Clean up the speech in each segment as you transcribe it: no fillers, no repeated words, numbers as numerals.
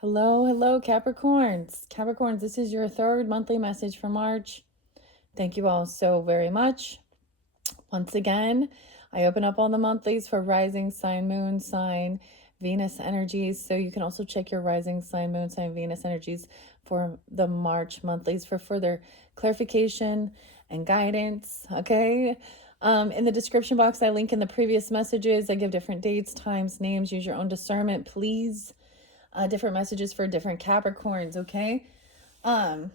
Hello, hello, Capricorns. Capricorns, this is your third monthly message for March. Thank you all so very much. Once again, I open up all the monthlies for rising sign, moon sign, Venus energies. So you can also check your rising sign, moon sign, Venus energies for the March monthlies for further clarification and guidance. Okay. In the description box, I link in the previous messages. I give different dates, times, names. Use your own discernment, please. Different messages for different Capricorns, okay? And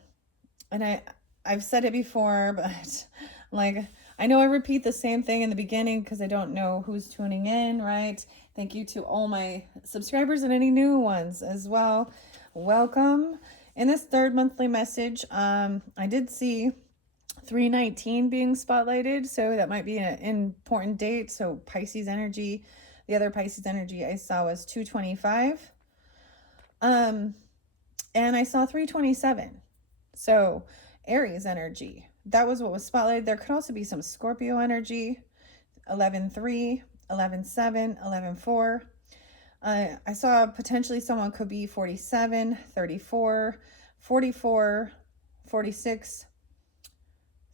I've said it before, but like, I know I repeat the same thing in the beginning because I don't know who's tuning in, right? Thank you to all my subscribers and any new ones as well. Welcome. In this third monthly message, I did see 319 being spotlighted, so that might be an important date. So Pisces energy. The other Pisces energy I saw was 225. And I saw 327. So Aries energy, that was what was spotlighted. There could also be some Scorpio energy, 11-3, 11-7, 11-4. I saw potentially someone could be 47, 34, 44, 46,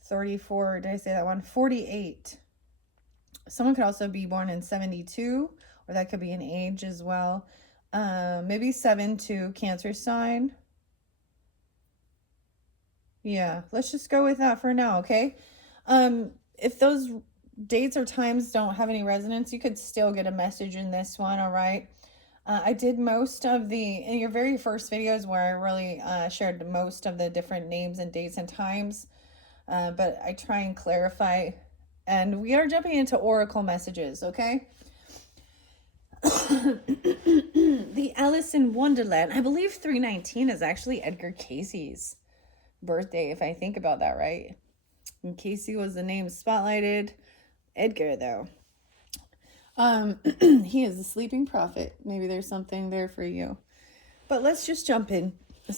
34. Did I say that one? 48. Someone could also be born in 72, or that could be an age as well. Maybe 7-2 Cancer sign. Yeah, let's just go with that for now, okay? If those dates or times don't have any resonance, you could still get a message in this one, all right? I did most of in your very first videos where I really shared most of the different names and dates and times, but I try and clarify, and we are jumping into oracle messages, okay? The Alice in Wonderland. I believe 319 is actually Edgar Casey's birthday, if I think about that right. And Casey was the name spotlighted. Edgar, though. He is the sleeping prophet. Maybe there's something there for you. But let's just jump in, to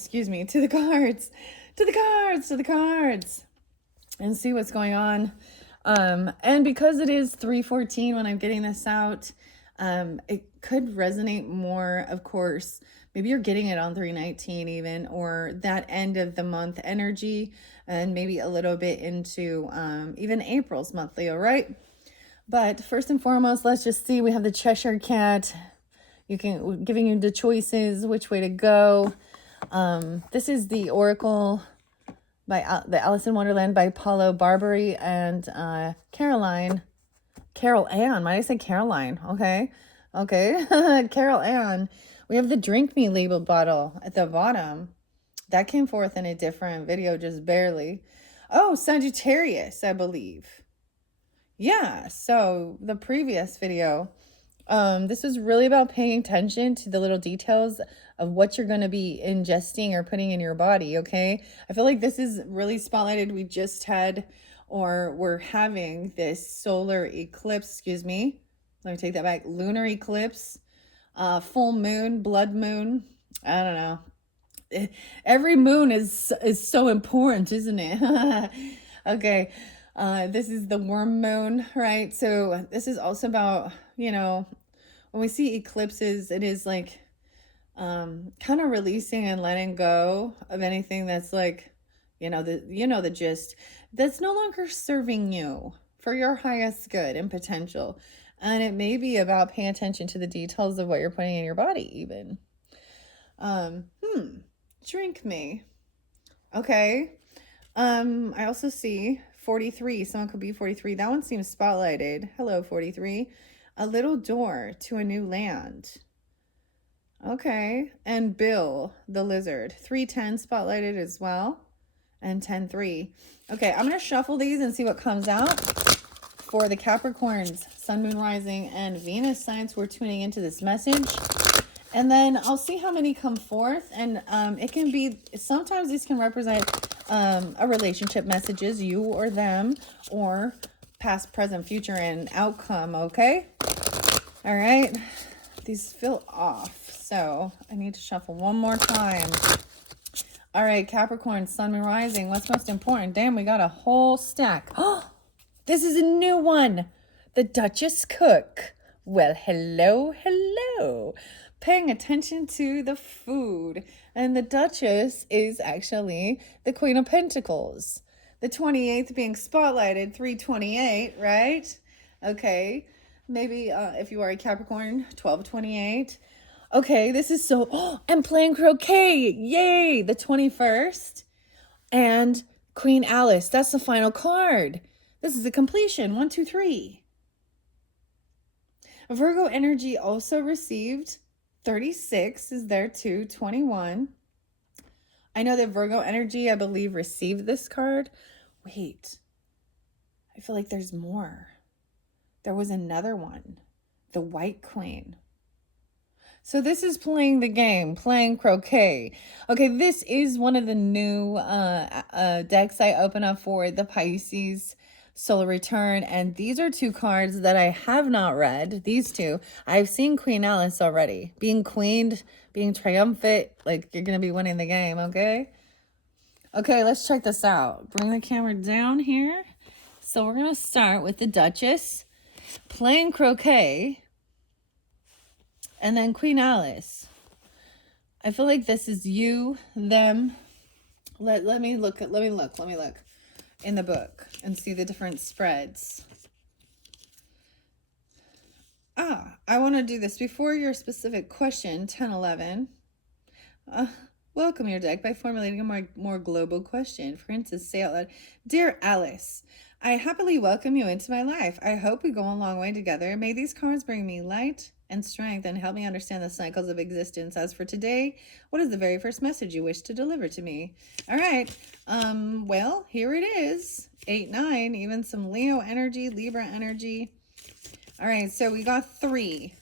the cards. To the cards. And see what's going on. And because it is 3:14 when I'm getting this out, it could resonate more, of course. Maybe you're getting it on 319 even, or that end of the month energy, and maybe a little bit into even April's monthly, all right? But first and foremost, let's just see. We have the Cheshire Cat. Giving you the choices, which way to go. This is the Oracle by the Alice in Wonderland by Paulo Barbary and Carol Ann. Might I say Caroline? Okay. Carol Ann. We have the Drink Me label bottle at the bottom. That came forth in a different video, just barely. Oh, Sagittarius, I believe. Yeah, so the previous video, this was really about paying attention to the little details of what you're going to be ingesting or putting in your body, okay? I feel like this is really spotlighted. We just had, or we're having this solar eclipse, let me take that back, lunar eclipse, full moon, blood moon, I don't know. Every moon is so important, isn't it? Okay, this is the worm moon, right? So this is also about, when we see eclipses, it is like kind of releasing and letting go of anything that's like, the gist, that's no longer serving you for your highest good and potential. And it may be about paying attention to the details of what you're putting in your body even. Drink me. Okay. I also see 43. Someone could be 43. That one seems spotlighted. Hello, 43. A little door to a new land. Okay. And Bill, the lizard. 310 spotlighted as well. And 10-3. Okay, I'm going to shuffle these and see what comes out for the Capricorns, Sun, Moon, Rising, and Venus signs who are tuning into this message. And then I'll see how many come forth. And it can be, sometimes these can represent a relationship messages, you or them, or past, present, future, and outcome, okay? All right. These feel off, so I need to shuffle one more time. All right, Capricorn, Sun, Moon, Rising. What's most important? Damn, we got a whole stack. Oh, this is a new one. The Duchess Cook. Well, hello. paying attention to the food. And the Duchess is actually the Queen of Pentacles. The 28th being spotlighted, 328, right? Okay. Maybe if you are a Capricorn, 1228. Okay, this is so... Oh, I'm playing croquet. Yay! The 21st. And Queen Alice. That's the final card. This is a completion. 1, 2, 3. Virgo energy also received 36 is there too, 21. I know that Virgo energy, I believe, received this card. Wait, I feel like there's more. There was another one, the White Queen. So this is playing the game, playing croquet. Okay, this is one of the new decks I open up for the Pisces Solar Return. And these are two cards that I have not read. These two. I've seen Queen Alice already. Being queened, being triumphant, like you're going to be winning the game, okay? Okay, let's check this out. Bring the camera down here. So we're going to start with the Duchess playing croquet. And then Queen Alice. I feel like this is you, them. Let me look in the book and see the different spreads. I want to do this before your specific question, 1011. Welcome your deck by formulating a more global question. For instance, say out loud, Dear Alice, I happily welcome you into my life. I hope we go a long way together. May these cards bring me light and strength and help me understand the cycles of existence. As for today, what is the very first message you wish to deliver to me? All right. Well, here it is. 8, 9, even some Leo energy, Libra energy. All right. So we got 3.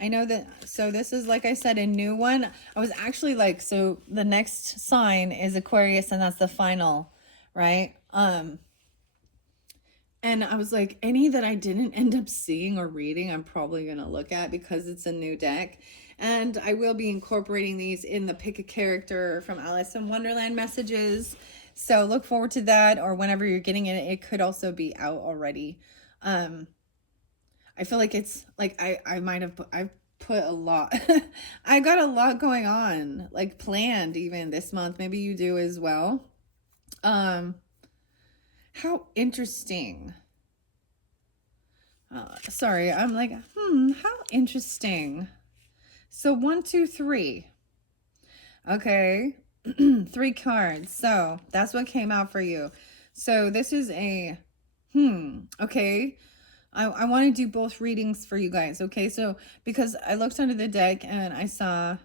I know that. So this is, like I said, a new one. I was actually like, so the next sign is Aquarius, and that's the final, right? And I was like, any that I didn't end up seeing or reading, I'm probably going to look at because it's a new deck. And I will be incorporating these in the Pick a Character from Alice in Wonderland messages. So look forward to that, or whenever you're getting it, it could also be out already. I feel like it's like I've put a lot. I got a lot going on, like planned even this month. Maybe you do as well. How interesting. Sorry, I'm like, how interesting. So 1, 2, 3. Okay. 3 cards. So that's what came out for you. So this is a, okay. I want to do both readings for you guys. Okay. So because I looked under the deck and I saw,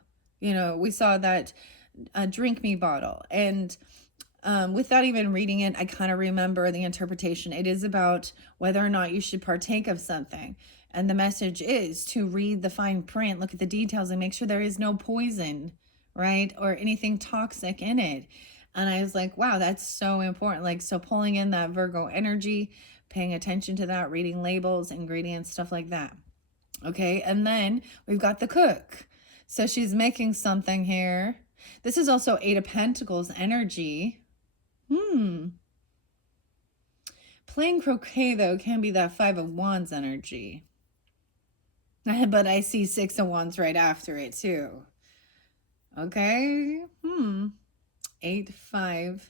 we saw that drink me bottle, and without even reading it, I kind of remember the interpretation. It is about whether or not you should partake of something. And the message is to read the fine print, look at the details, and make sure there is no poison, right? Or anything toxic in it. And I was like, wow, that's so important. Like, so pulling in that Virgo energy, paying attention to that, reading labels, ingredients, stuff like that. Okay. And then we've got the cook. So she's making something here. This is also 8 of Pentacles energy. Playing croquet, though, can be that 5 of Wands energy. But I see 6 of Wands right after it, too. Okay. 8, 5,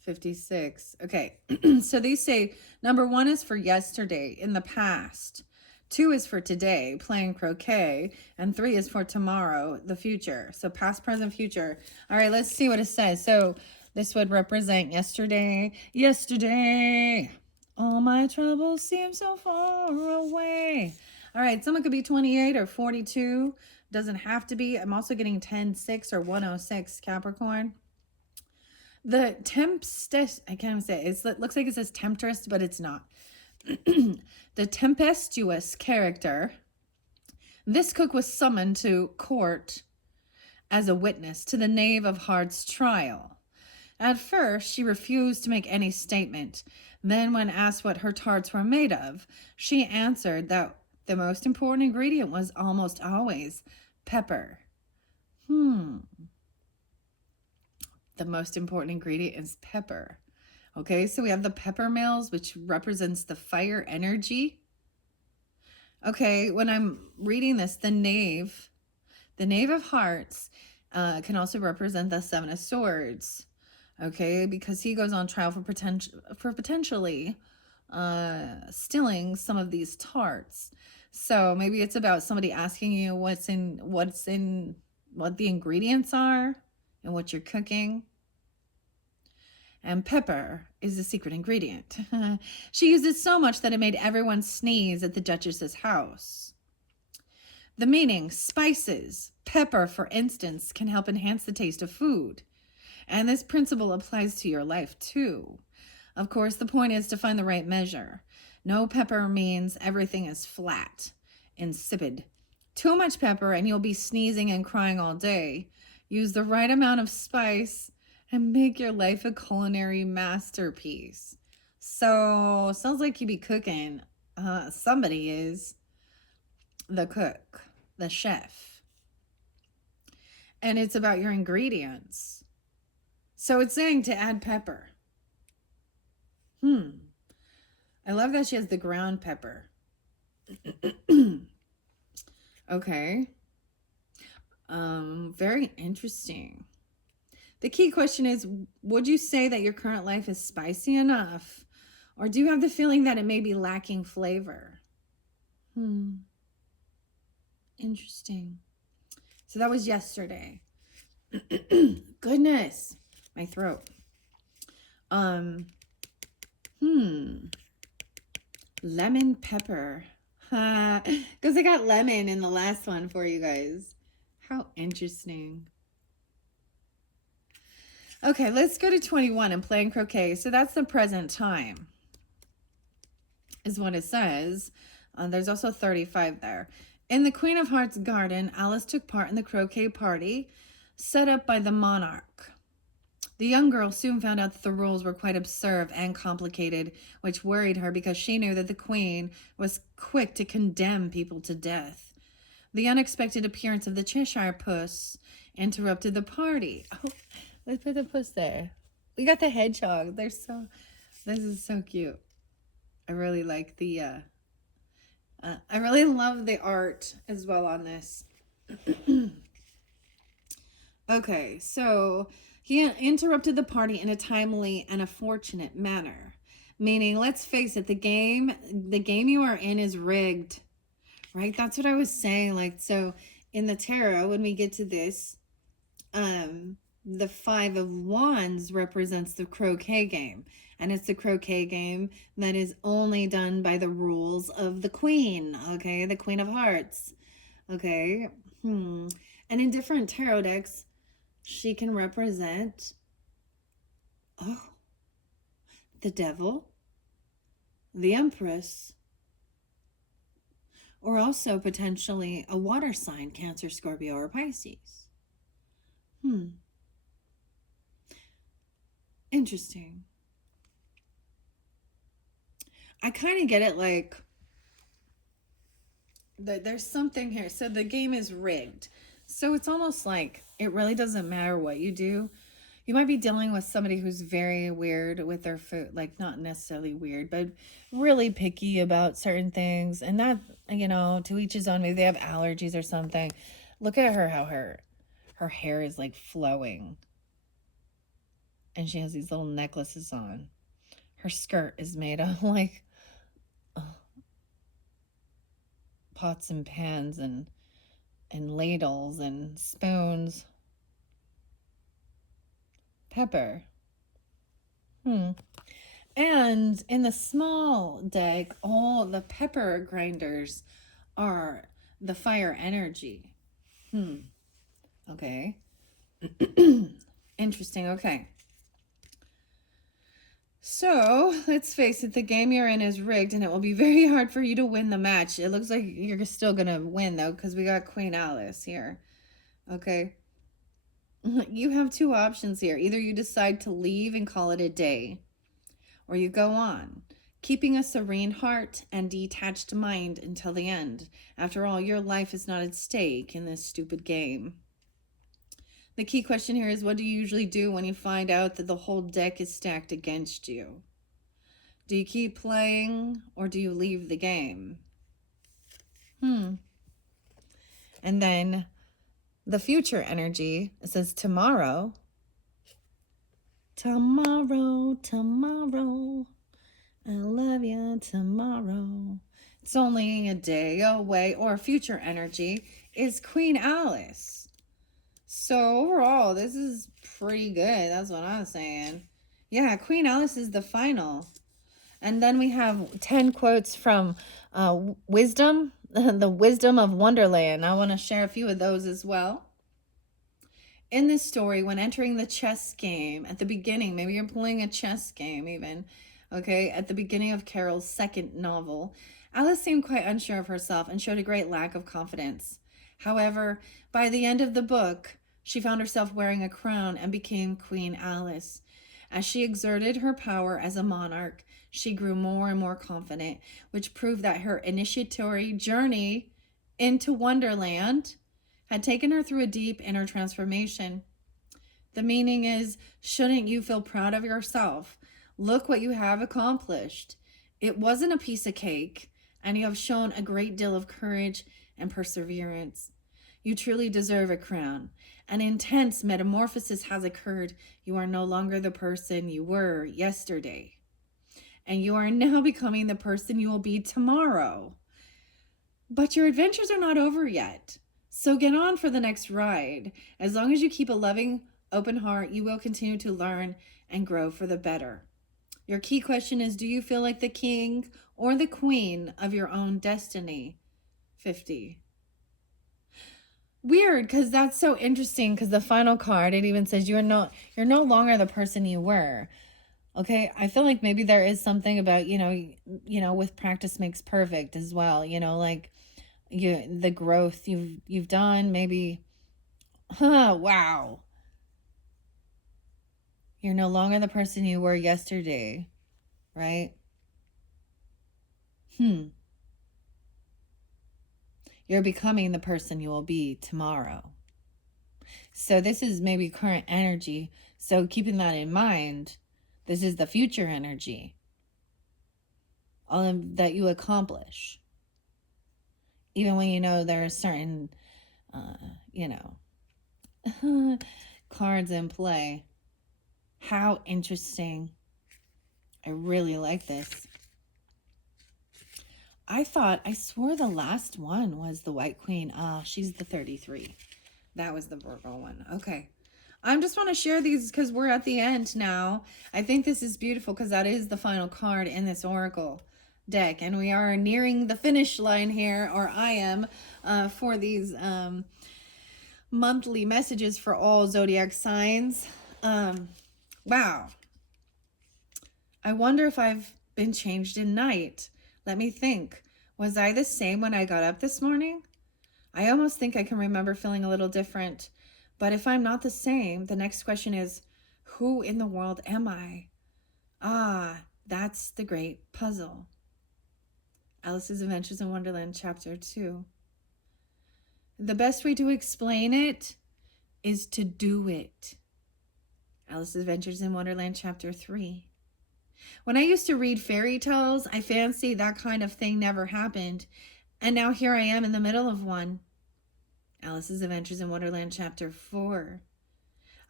56. Okay. So these say, number 1 is for yesterday, in the past. 2 is for today, playing croquet. And 3 is for tomorrow, the future. So past, present, future. All right, let's see what it says. So this would represent yesterday. Yesterday, all my troubles seem so far away. All right, someone could be 28 or 42. Doesn't have to be. I'm also getting 10-6 or 106 Capricorn. The tempest, I can't even say it. It looks like it says temptress, but it's not. The tempestuous character. This cook was summoned to court as a witness to the Knave of Hearts trial. At first, she refused to make any statement. Then, when asked what her tarts were made of, she answered that the most important ingredient was almost always pepper. The most important ingredient is pepper. Okay, so we have the pepper mills, which represents the fire energy. Okay, when I'm reading this, the knave, The Knave of Hearts can also represent the Seven of Swords. Okay, because he goes on trial for potentially stealing some of these tarts. So maybe it's about somebody asking you what the ingredients are and what you're cooking. And pepper is the secret ingredient. She used it so much that it made everyone sneeze at the Duchess's house. The meaning, spices. Pepper, for instance, can help enhance the taste of food. And this principle applies to your life too. Of course, the point is to find the right measure. No pepper means everything is flat, insipid. Too much pepper and you'll be sneezing and crying all day. Use the right amount of spice and make your life a culinary masterpiece. So, sounds like you be cooking. Somebody is. The cook, the chef. And it's about your ingredients. So it's saying to add pepper. I love that she has the ground pepper. Okay. Very interesting. The key question is, would you say that your current life is spicy enough? Or do you have the feeling that it may be lacking flavor? Interesting. So that was yesterday. Goodness. My throat. Lemon pepper. Because I got lemon in the last one for you guys. How interesting. Okay, let's go to 21 and playing croquet. So that's the present time, is what it says. There's also 35 there. In the Queen of Hearts garden, Alice took part in the croquet party set up by the monarch. The young girl soon found out that the rules were quite absurd and complicated, which worried her because she knew that the queen was quick to condemn people to death. The unexpected appearance of the Cheshire puss interrupted the party. Oh, let's put the puss there. We got the hedgehog. This is so cute. I really like the, I really love the art as well on this. Okay, so he interrupted the party in a timely and a fortunate manner. Meaning, let's face it, the game you are in is rigged. Right? That's what I was saying. Like, so in the tarot, when we get to this, the Five of Wands represents the croquet game. And it's the croquet game that is only done by the rules of the queen. Okay? The Queen of Hearts. Okay? And in different tarot decks, she can represent, the devil, the Empress, or also potentially a water sign, Cancer, Scorpio, or Pisces. Interesting. I kind of get it, like, there's something here. So the game is rigged. So it's almost like it really doesn't matter what you do. You might be dealing with somebody who's very weird with their food, like not necessarily weird, but really picky about certain things. And that, to each his own. Maybe they have allergies or something. Look at her, how her hair is like flowing. And she has these little necklaces on. Her skirt is made of like pots and pans and ladles and spoons. Pepper. And in the small deck, all the pepper grinders are the fire energy. Okay. Interesting. Okay. So, let's face it, the game you're in is rigged and it will be very hard for you to win the match. It looks like you're still going to win, though, because we got Queen Alice here. Okay. You have two options here. Either you decide to leave and call it a day, or you go on, keeping a serene heart and detached mind until the end. After all, your life is not at stake in this stupid game. The key question here is, what do you usually do when you find out that the whole deck is stacked against you? Do you keep playing or do you leave the game? And then the future energy, it says tomorrow. Tomorrow, tomorrow. I love you tomorrow. It's only a day away. Or future energy is Queen Alice. So overall, this is pretty good. That's what I'm saying. Yeah, Queen Alice is the final. And then we have 10 quotes from Wisdom, the Wisdom of Wonderland. I want to share a few of those as well. In this story, when entering the chess game at the beginning, maybe you're playing a chess game even, okay, at the beginning of Carol's second novel, Alice seemed quite unsure of herself and showed a great lack of confidence. However, by the end of the book, she found herself wearing a crown and became Queen Alice. As she exerted her power as a monarch, she grew more and more confident, which proved that her initiatory journey into Wonderland had taken her through a deep inner transformation. The meaning is, shouldn't you feel proud of yourself? Look what you have accomplished. It wasn't a piece of cake, and you have shown a great deal of courage and perseverance. You truly deserve a crown. An intense metamorphosis has occurred. You are no longer the person you were yesterday, and you are now becoming the person you will be tomorrow. But your adventures are not over yet. So get on for the next ride. As long as you keep a loving, open heart, you will continue to learn and grow for the better. Your key question is, do you feel like the king or the queen of your own destiny? 50. Weird, because that's so interesting, because the final card, it even says you're no longer the person you were. Okay, I feel like maybe there is something about, with practice makes perfect as well, like the growth you've done, maybe. Wow. You're no longer the person you were yesterday, right? You're becoming the person you will be tomorrow. So this is maybe current energy. So keeping that in mind, this is the future energy. All that you accomplish. Even when you know there are certain, cards in play. How interesting. I really like this. I swore the last one was the White Queen. She's the 33. That was the Virgo one. Okay. I just want to share these because we're at the end now. I think this is beautiful because that is the final card in this Oracle deck. And we are nearing the finish line here, or I am, for these monthly messages for all zodiac signs. Wow. I wonder if I've been changed in night. Let me think. Was I the same when I got up this morning? I almost think I can remember feeling a little different. But if I'm not the same, the next question is, who in the world am I? That's the great puzzle. Alice's Adventures in Wonderland, Chapter 2. The best way to explain it is to do it. Alice's Adventures in Wonderland, Chapter 3. When I used to read fairy tales, I fancied that kind of thing never happened. And now here I am in the middle of one. Alice's Adventures in Wonderland, Chapter 4.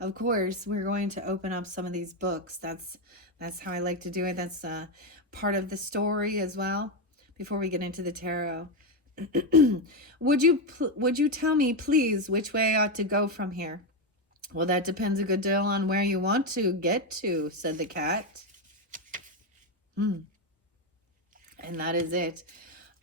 Of course, we're going to open up some of these books. That's how I like to do it. That's part of the story as well, before we get into the tarot. Would you tell me, please, which way I ought to go from here? Well, that depends a good deal on where you want to get to, said the cat. And that is it.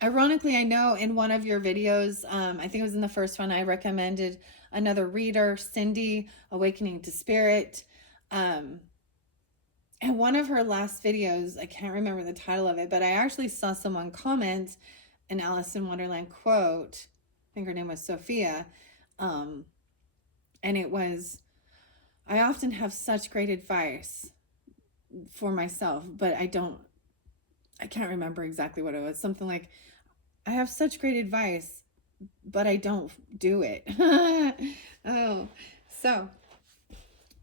Ironically, I know in one of your videos, I think it was in the first one, I recommended another reader, Cindy, Awakening to Spirit. And one of her last videos, I can't remember the title of it, but I actually saw someone comment an Alice in Wonderland quote. I think her name was Sophia. And it was, I often have such great advice for myself, but I can't remember exactly what it was. Something like, I have such great advice, but I don't do it. So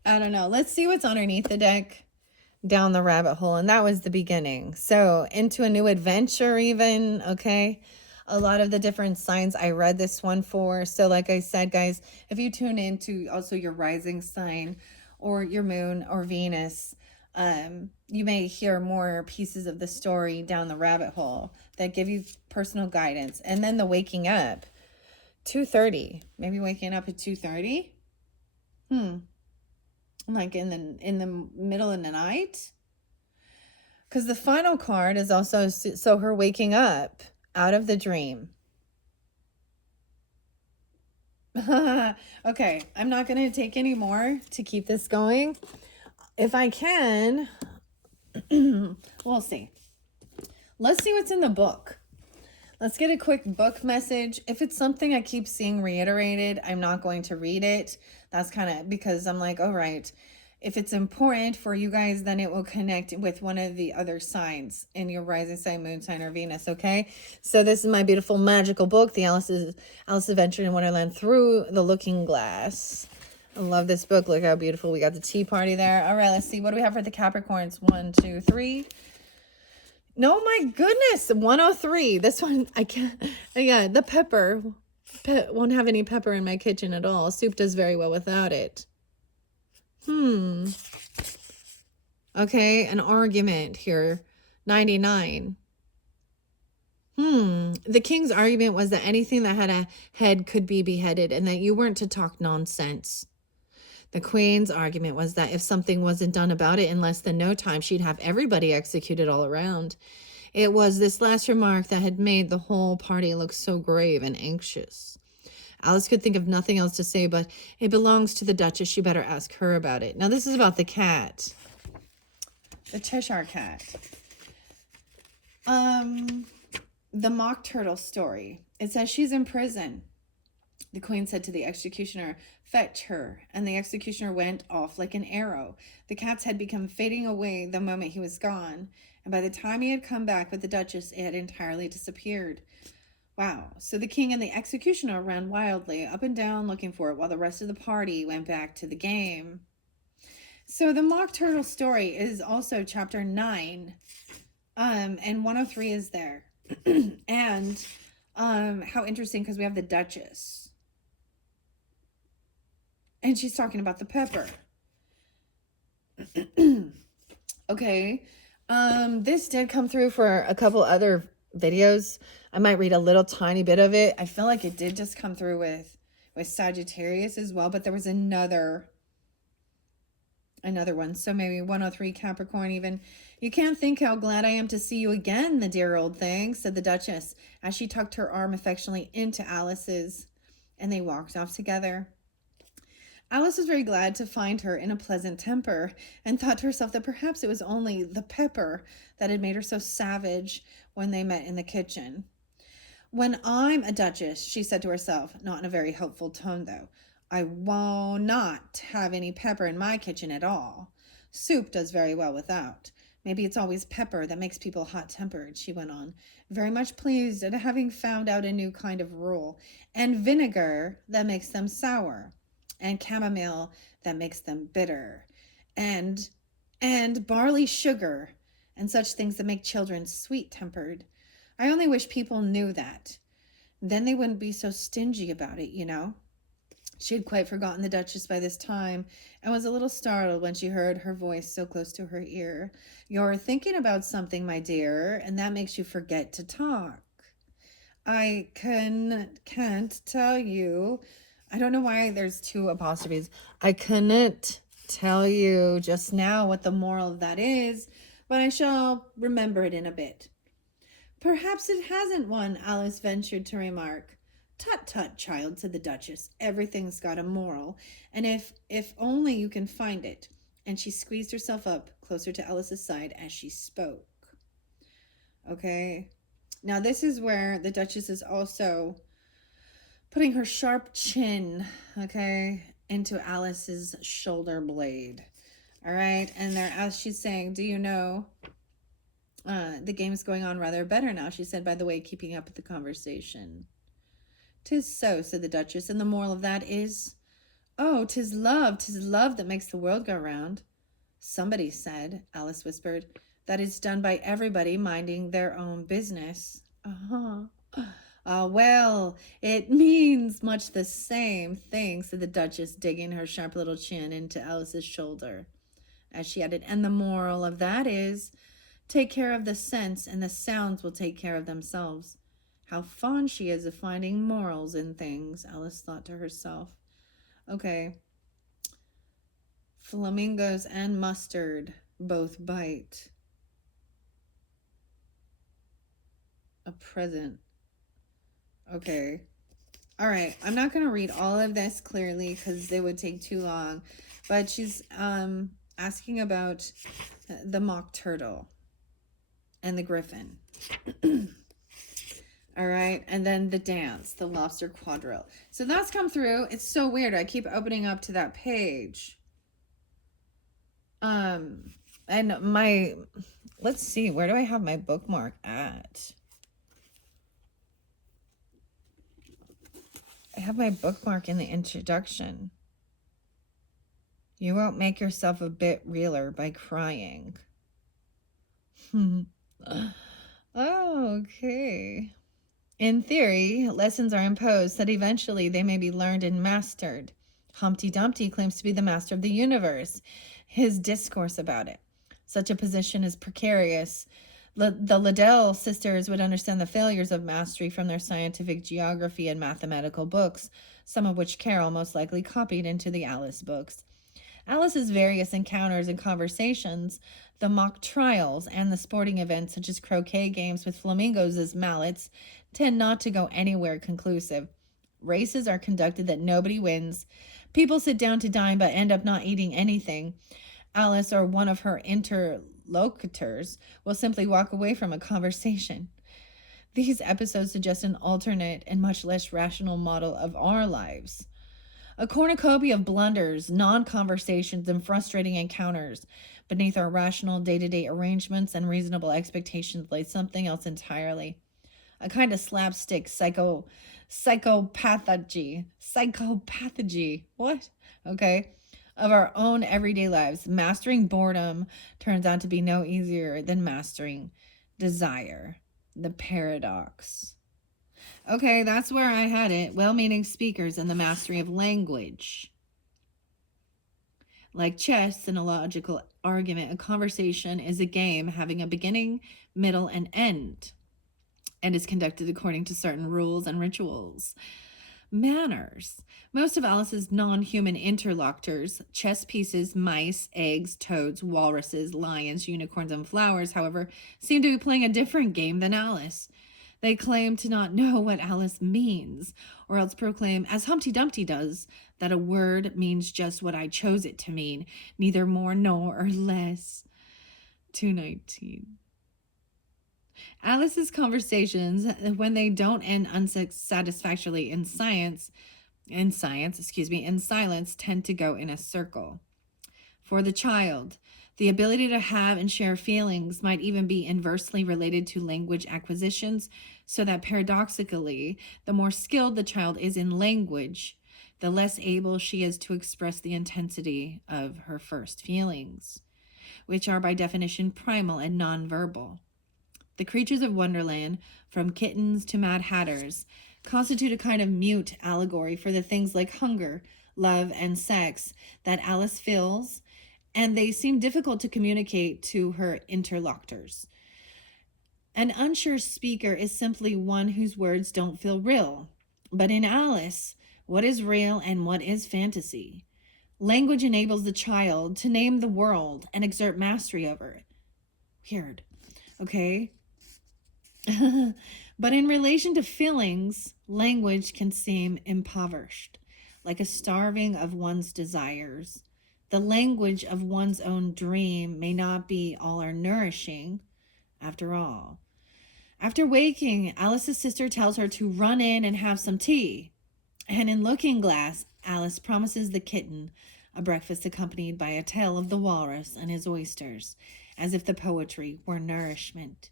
I don't know. Let's see what's underneath the deck. Down the rabbit hole. And that was the beginning. So into a new adventure even. Okay. a lot of the different signs I read this one for. So like I said, guys, if you tune into also your rising sign or your moon or Venus, you may hear more pieces of the story down the rabbit hole that give you personal guidance. And then the waking up, 2:30, maybe waking up at 2:30. Like in the middle of the night. Because the final card is also so her waking up out of the dream. Okay, I'm not going to take any more to keep this going. If I can, we'll see. Let's see what's in the book. Let's get a quick book message. If it's something I keep seeing reiterated, I'm not going to read it. That's kind of because I'm like, all right, if it's important for you guys, then it will connect with one of the other signs in your rising sign, moon sign, or Venus, okay? So this is my beautiful magical book, The Alice's Adventure in Wonderland Through the Looking Glass. I love this book. Look how beautiful. We got the tea party there. All right, let's see. What do we have for the Capricorns? 1, 2, 3. No, my goodness. 103. This one, I can't. Yeah, the pepper. Won't have any pepper in my kitchen at all. Soup does very well without it. Okay, an argument here. 99. The king's argument was that anything that had a head could be beheaded and that you weren't to talk nonsense. The queen's argument was that if something wasn't done about it in less than no time, she'd have everybody executed all around. It was this last remark that had made the whole party look so grave and anxious. Alice could think of nothing else to say, but it belongs to the Duchess. You better ask her about it. Now, this is about the cat. The Cheshire Cat. The Mock Turtle story. It says she's in prison. The queen said to the executioner, "Fetch her." And the executioner went off like an arrow. The cat's head became fading away the moment he was gone. And by the time he had come back with the Duchess, it had entirely disappeared. Wow. So the king and the executioner ran wildly up and down looking for it while the rest of the party went back to the game. So the Mock Turtle story is also chapter 9. And 103 is there. And how interesting, because we have the Duchess. And she's talking about the pepper. Okay. This did come through for a couple other videos. I might read a little tiny bit of it. I feel like it did just come through with Sagittarius as well, but there was another one. So maybe 103 Capricorn even. "You can't think how glad I am to see you again, the dear old thing," said the Duchess, as she tucked her arm affectionately into Alice's, and they walked off together. Alice was very glad to find her in a pleasant temper, and thought to herself that perhaps it was only the pepper that had made her so savage when they met in the kitchen. "When I'm a Duchess," she said to herself, not in a very hopeful tone though, "I will not have any pepper in my kitchen at all. Soup does very well without. Maybe it's always pepper that makes people hot-tempered," she went on, very much pleased at having found out a new kind of rule, "and vinegar that makes them sour, and chamomile that makes them bitter, and barley sugar, and such things that make children sweet-tempered. I only wish people knew that. Then they wouldn't be so stingy about it, you know." She had quite forgotten the Duchess by this time, and was a little startled when she heard her voice so close to her ear. "You're thinking about something, my dear, and that makes you forget to talk." "I can't tell you." I don't know why there's 2 apostrophes. "I couldn't tell you just now what the moral of that is, but I shall remember it in a bit." "Perhaps it hasn't one," Alice ventured to remark. "Tut, tut, child," said the Duchess. "Everything's got a moral, and if only you can find it." And she squeezed herself up closer to Alice's side as she spoke. Okay. Now this is where the Duchess is also putting her sharp chin, okay, into Alice's shoulder blade. All right. And as she's saying, "Do you know, the game's going on rather better now," she said, "by the way, keeping up with the conversation." "'Tis so," said the Duchess, "and the moral of that is—" "Oh, 'tis love that makes the world go round." "Somebody said," Alice whispered, "that it's done by everybody minding their own business." Well, it means much the same thing, said the Duchess, digging her sharp little chin into Alice's shoulder. As she added, and the moral of that is, take care of the sense and the sounds will take care of themselves. How fond she is of finding morals in things, Alice thought to herself. Okay. Flamingos and mustard both bite. A present. Okay. All right. I'm not going to read all of this clearly because it would take too long. But she's asking about the mock turtle and the griffin. All right. And then the dance, the lobster quadrille. So that's come through. It's so weird. I keep opening up to that page. And let's see. Where do I have my bookmark at? I have my bookmark in the introduction. You won't make yourself a bit realer by crying. Okay. In theory, lessons are imposed that eventually they may be learned and mastered. Humpty Dumpty claims to be the master of the universe. His discourse about it. Such a position is precarious. The Liddell sisters would understand the failures of mastery from their scientific geography and mathematical books, some of which Carol most likely copied into the Alice books. Alice's various encounters and conversations, the mock trials, and the sporting events such as croquet games with flamingos as mallets tend not to go anywhere conclusive. Races are conducted that nobody wins. People sit down to dine but end up not eating anything. Alice or one of her interlocutors will simply walk away from a conversation. These episodes suggest an alternate and much less rational model of our lives. A cornucopia of blunders, non-conversations, and frustrating encounters. Beneath our rational day-to-day arrangements and reasonable expectations lay something else entirely. A kind of slapstick psychopathy. What? Okay. Of our own everyday lives. Mastering boredom turns out to be no easier than mastering desire. The paradox. Okay, that's where I had it. Well-meaning speakers and the mastery of language. Like chess in a logical argument, a conversation is a game having a beginning, middle, and end, and is conducted according to certain rules and rituals. Manners. Most of Alice's non-human interlocutors, chess pieces, mice, eggs, toads, walruses, lions, unicorns, and flowers, however, seem to be playing a different game than Alice. They claim to not know what Alice means, or else proclaim, as Humpty Dumpty does, that a word means just what I chose it to mean, neither more nor less. 219. Alice's conversations, when they don't end unsatisfactorily in silence, tend to go in a circle. For the child, the ability to have and share feelings might even be inversely related to language acquisitions, so that paradoxically, the more skilled the child is in language, the less able she is to express the intensity of her first feelings, which are by definition primal and nonverbal. The creatures of Wonderland, from kittens to Mad Hatters, constitute a kind of mute allegory for the things like hunger, love, and sex that Alice feels, and they seem difficult to communicate to her interlocutors. An unsure speaker is simply one whose words don't feel real. But in Alice, what is real and what is fantasy? Language enables the child to name the world and exert mastery over it. Weird. Okay? But in relation to feelings, language can seem impoverished, like a starving of one's desires. The language of one's own dream may not be all or nourishing, after all. After waking, Alice's sister tells her to run in and have some tea. And in Looking Glass, Alice promises the kitten a breakfast accompanied by a tale of the walrus and his oysters, as if the poetry were nourishment.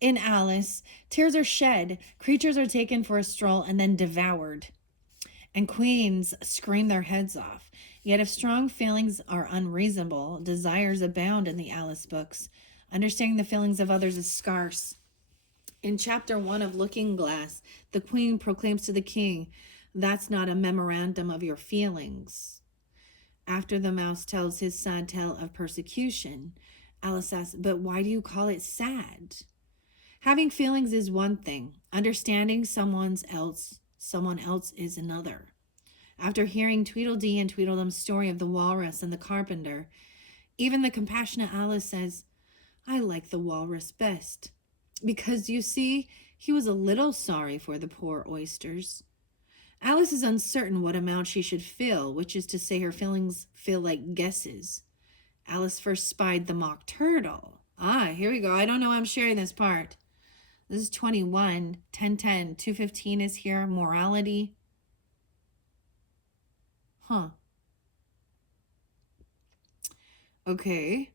In Alice, tears are shed, creatures are taken for a stroll and then devoured, and queens scream their heads off. Yet if strong feelings are unreasonable, desires abound in the Alice books. Understanding the feelings of others is scarce. In chapter 1 of Looking Glass, the queen proclaims to the king, "That's not a memorandum of your feelings." After the mouse tells his sad tale of persecution, Alice asks, "But why do you call it sad?" Having feelings is one thing. Understanding someone else is another. After hearing Tweedledee and Tweedledum's story of the walrus and the carpenter, even the compassionate Alice says, "I like the walrus best. Because, you see, he was a little sorry for the poor oysters." Alice is uncertain what amount she should feel, which is to say her feelings feel like guesses. Alice first spied the mock turtle. Here we go. I don't know why I'm sharing this part. This is 21, 1010, 215 is here, morality. Okay.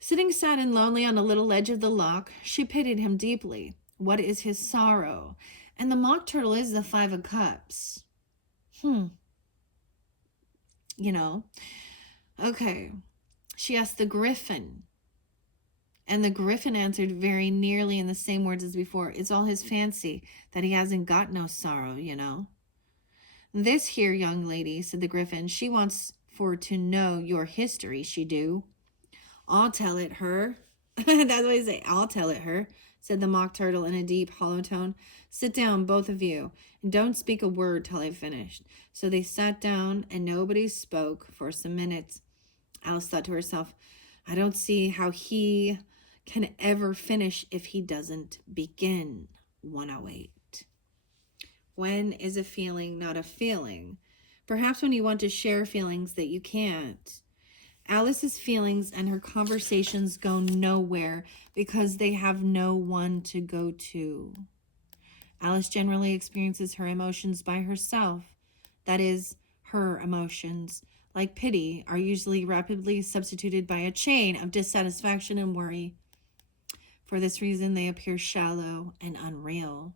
Sitting sad and lonely on a little ledge of the loch, she pitied him deeply. What is his sorrow? And the mock turtle is the 5 of Cups. You know. Okay. She asked the griffin. And the griffin answered very nearly in the same words as before. It's all his fancy, that he hasn't got no sorrow, you know. This here young lady, said the griffin, she wants for to know your history, she do. I'll tell it her. That's what I say. I'll tell it her, said the mock turtle in a deep, hollow tone. Sit down, both of you, and don't speak a word till I've finished. So they sat down, and nobody spoke for some minutes. Alice thought to herself, I don't see how he can ever finish if he doesn't begin. 108. When is a feeling not a feeling? Perhaps when you want to share feelings that you can't. Alice's feelings and her conversations go nowhere because they have no one to go to. Alice generally experiences her emotions by herself. That is, her emotions, like pity, are usually rapidly substituted by a chain of dissatisfaction and worry. For this reason, they appear shallow and unreal.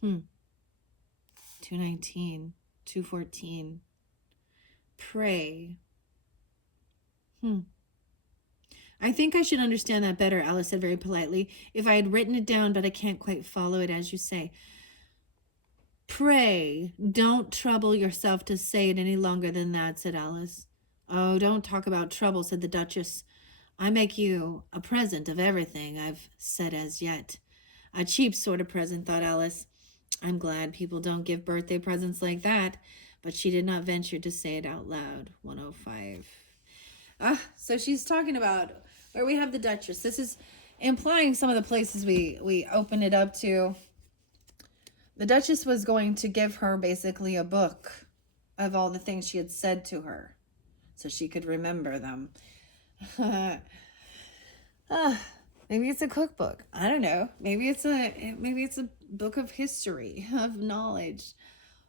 219, 214. Pray. I think I should understand that better, Alice said very politely, if I had written it down, but I can't quite follow it as you say. Pray, don't trouble yourself to say it any longer than that, said Alice. Oh, don't talk about trouble, said the Duchess. I make you a present of everything I've said as yet. A cheap sort of present, thought Alice. I'm glad people don't give birthday presents like that, but she did not venture to say it out loud. 105. So she's talking about where we have the Duchess. This is implying some of the places we open it up to. The Duchess was going to give her basically a book of all the things she had said to her so she could remember them. Maybe it's a cookbook. I don't know. Maybe it's a book of history, of knowledge.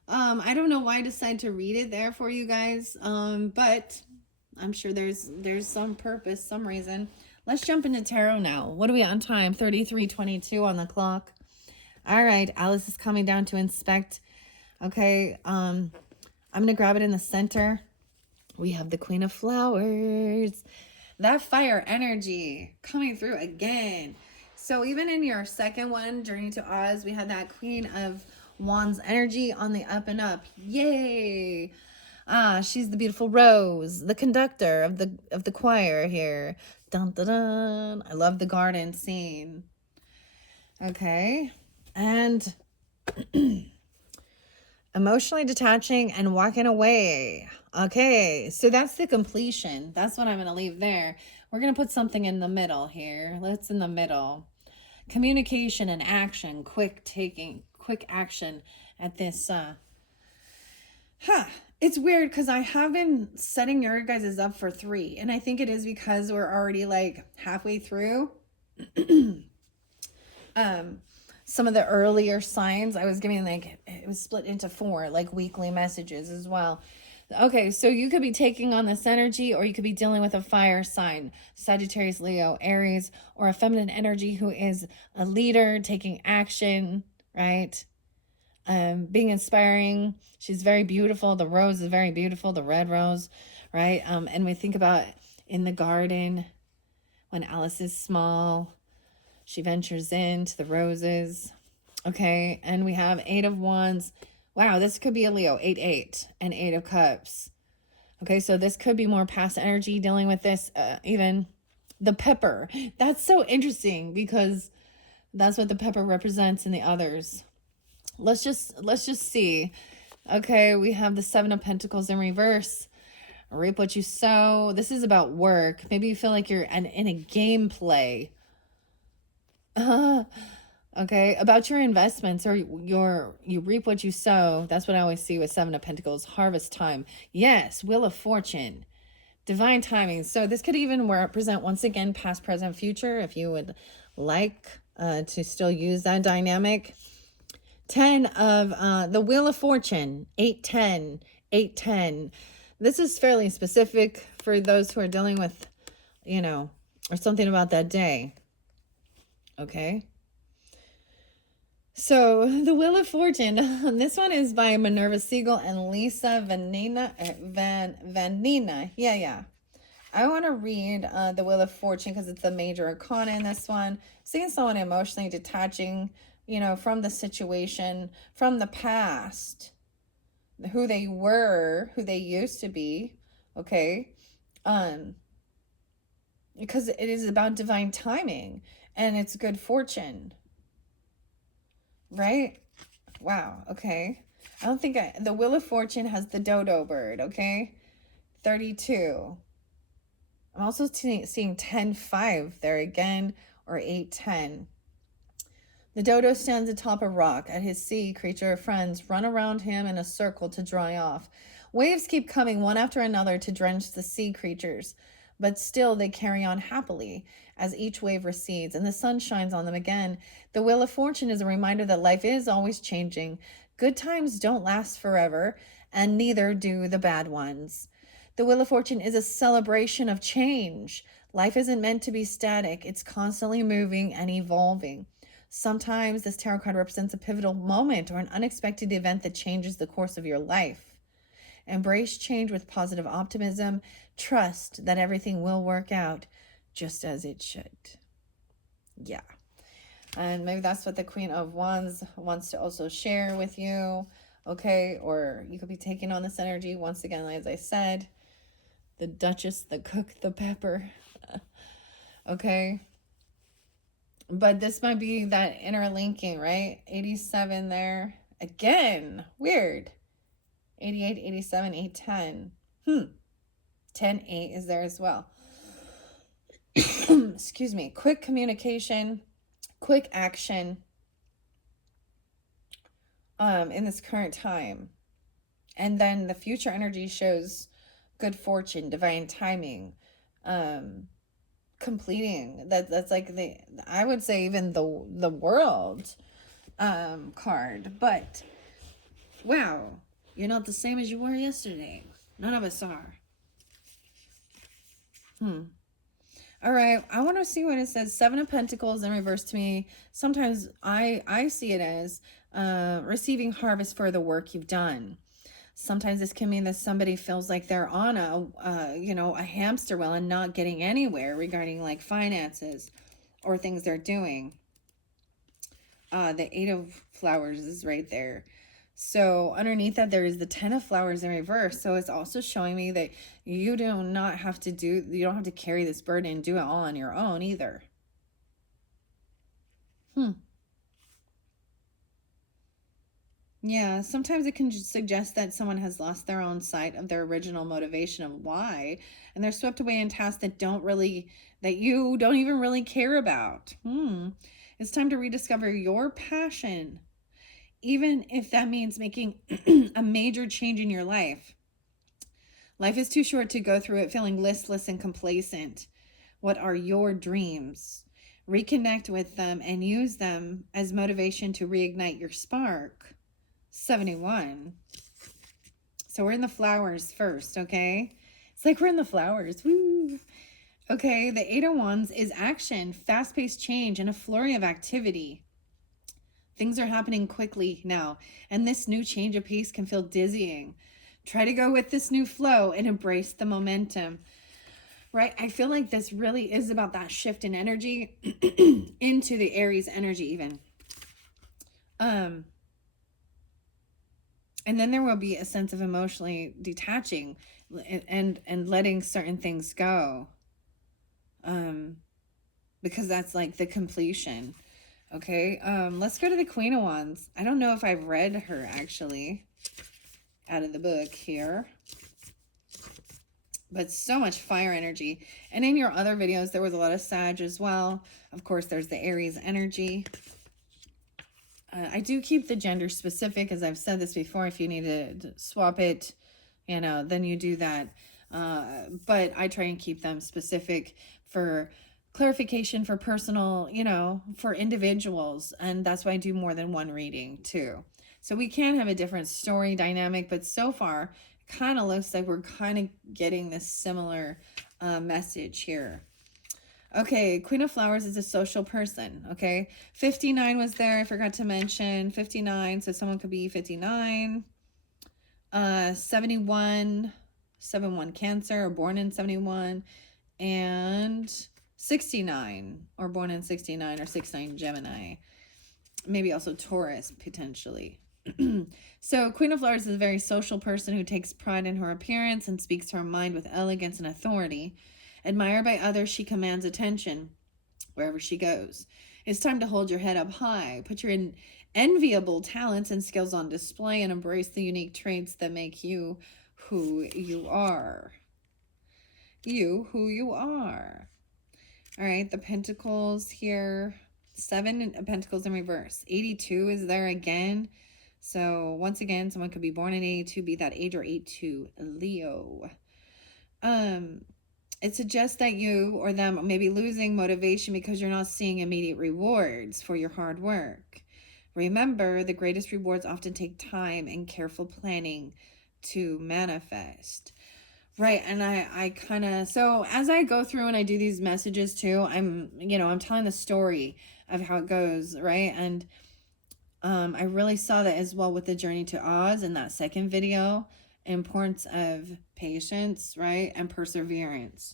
I don't know why I decided to read it there for you guys. But I'm sure there's some purpose, some reason. Let's jump into tarot now. What are we on time? 33:22 on the clock. All right, Alice is coming down to inspect. Okay, I'm going to grab it in the center. We have the Queen of Flowers. That fire energy coming through again. So even in your second one, Journey to Oz, we had that Queen of Wands energy on the up and up. Yay! She's the beautiful Rose, the conductor of the choir here. Dun, dun, dun. I love the garden scene. Okay. And emotionally detaching and walking away. Okay, so that's the completion. That's what I'm going to leave there. We're going to put something in the middle here. Let's in the middle. Communication and action. Quick action at this. It's weird because I have been setting your guys' up for 3. And I think it is because we're already like halfway through. Some of the earlier signs I was giving, like, it was split into 4, like weekly messages as well. Okay, so you could be taking on this energy, or you could be dealing with a fire sign, Sagittarius, Leo, Aries, or a feminine energy who is a leader, taking action, right? Being inspiring. She's very beautiful. The rose is very beautiful, the red rose, right? And we think about in the garden when Alice is small, She ventures into the roses. Okay, and we have 8 of Wands. Wow, this could be a Leo. 8, 8, and 8 of Cups. Okay, so this could be more past energy dealing with this. Even the pepper. That's so interesting because that's what the pepper represents in the others. Let's just see. Okay, we have the 7 of Pentacles in reverse. Reap what you sow. This is about work. Maybe you feel like you're in a gameplay. Okay, about your investments, or you reap what you sow. That's what I always see with 7 of Pentacles. Harvest time. Yes, Wheel of Fortune. Divine timing. So this could even represent, once again, past, present, future, if you would like to still use that dynamic. 10 of the Wheel of Fortune. 8, 10. 8, 10. This is fairly specific for those who are dealing with, you know, or something about that day. Okay. So the Wheel of Fortune, this one is by Minerva Siegel and Lisa Vanina. Yeah. I want to read the Wheel of Fortune because it's the major arcana in this one. Seeing someone emotionally detaching, you know, from the situation, from the past, who they were, who they used to be. Okay. Because it is about divine timing and it's good fortune. Right? Wow. Okay. I don't think the Wheel of Fortune has the dodo bird. Okay. 32. I'm also seeing 10-5 there again, or 8-10. The dodo stands atop a rock. At his sea, creature friends run around him in a circle to dry off. Waves keep coming one after another to drench the sea creatures, but still they carry on happily as each wave recedes and the sun shines on them again. The Wheel of Fortune is a reminder that life is always changing. Good times don't last forever, and neither do the bad ones. The Wheel of Fortune is a celebration of change. Life isn't meant to be static. It's constantly moving and evolving. Sometimes this tarot card represents a pivotal moment or an unexpected event that changes the course of your life. Embrace change with positive optimism. Trust that everything will work out just as it should. Yeah. And maybe that's what the Queen of Wands wants to also share with you. Okay. Or you could be taking on this energy. Once again, as I said, the Duchess, the cook, the pepper. Okay. But this might be that interlinking, right? 87 there. Again, weird. 88, 87, 8, 10. 10, 8 is there as well. Excuse me. Quick communication, quick action in this current time. And then the future energy shows good fortune, divine timing, completing. That's like I would say even the world card. But wow, you're not the same as you were yesterday. None of us are. All right, I want to see what it says. 7 of Pentacles in reverse to me. Sometimes I see it as receiving harvest for the work you've done. Sometimes this can mean that somebody feels like they're on a hamster wheel and not getting anywhere regarding like finances or things they're doing. The 8 of Flowers is right there. So underneath that, there is the 10 of Flowers in reverse. So it's also showing me that you don't have to carry this burden and do it all on your own either. Yeah, sometimes it can suggest that someone has lost their own sight of their original motivation of why, and they're swept away in tasks that you don't even really care about. It's time to rediscover your passion, even if that means making a major change in your life. Life is too short to go through it feeling listless and complacent. What are your dreams? Reconnect with them and use them as motivation to reignite your spark. 71. So we're in the flowers first, okay? It's like we're in the flowers. Woo! Okay, the 8 of Wands is action, fast-paced change, and a flurry of activity. Things are happening quickly now, and this new change of pace can feel dizzying. Try to go with this new flow and embrace the momentum. right? I feel like this really is about that shift in energy into the Aries energy even. And then there will be a sense of emotionally detaching and letting certain things go. Because that's like the completion. Okay, let's go to the Queen of Wands. I don't know if I've read her actually out of the book here. But so much fire energy. And in your other videos, there was a lot of Sag as well. Of course, there's the Aries energy. I do keep the gender specific, as I've said this before. If you need to swap it, you know, then you do that. But I try and keep them specific for clarification, for personal, you know, for individuals. And that's why I do more than one reading too. So we can have a different story dynamic, but so far, it kind of looks like we're kind of getting this similar message here. Okay, Queen of Flowers is a social person, okay? 59 was there, I forgot to mention. 59, so someone could be 59. 71, 71 Cancer, or born in 71. And 69, or born in 69, or 69 Gemini. Maybe also Taurus, potentially. So Queen of Flowers is a very social person who takes pride in her appearance and speaks her mind with elegance and authority. Admired by others, she commands attention wherever she goes. It's time to hold your head up high, put your enviable talents and skills on display, and embrace the unique traits that make you who you are. You who you are. All right, the Pentacles here. 7 Pentacles in reverse. 82 is there again. So once again, someone could be born in 82, be that age, or 82 Leo. It suggests that you or them may be losing motivation because you're not seeing immediate rewards for your hard work. Remember, the greatest rewards often take time and careful planning to manifest. Right, and I kind of, so as I go through and I do these messages too, I'm telling the story of how it goes, right? And I really saw that as well with the Journey to Oz in that second video. Importance of patience, right? And perseverance.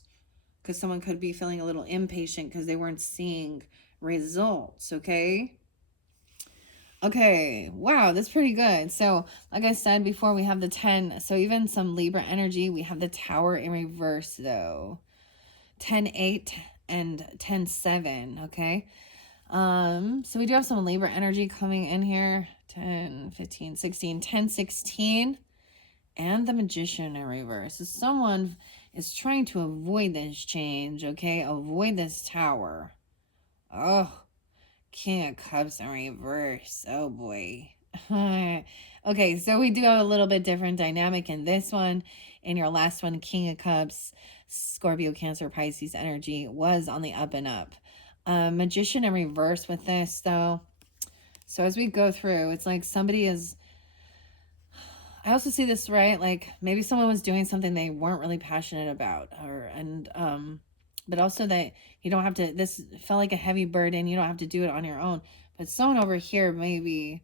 Because someone could be feeling a little impatient because they weren't seeing results, okay? Okay, wow, that's pretty good. So, like I said before, we have the 10. So even some Libra energy. We have the Tower in reverse, though. 10-8 and 10-7, okay? So we do have some Libra energy coming in here. 10, 15, 16, 10, 16. And the Magician in reverse. So someone is trying to avoid this change, okay? Avoid this Tower. Oh, King of Cups in reverse. Oh, boy. Okay, so we do have a little bit different dynamic in this one. In your last one, King of Cups, Scorpio, Cancer, Pisces energy was on the up and up. Magician in reverse with this, though. So as we go through, it's like somebody is... I also see this, right? Like maybe someone was doing something they weren't really passionate about, but also that you don't have to, this felt like a heavy burden. You don't have to do it on your own. But someone over here may be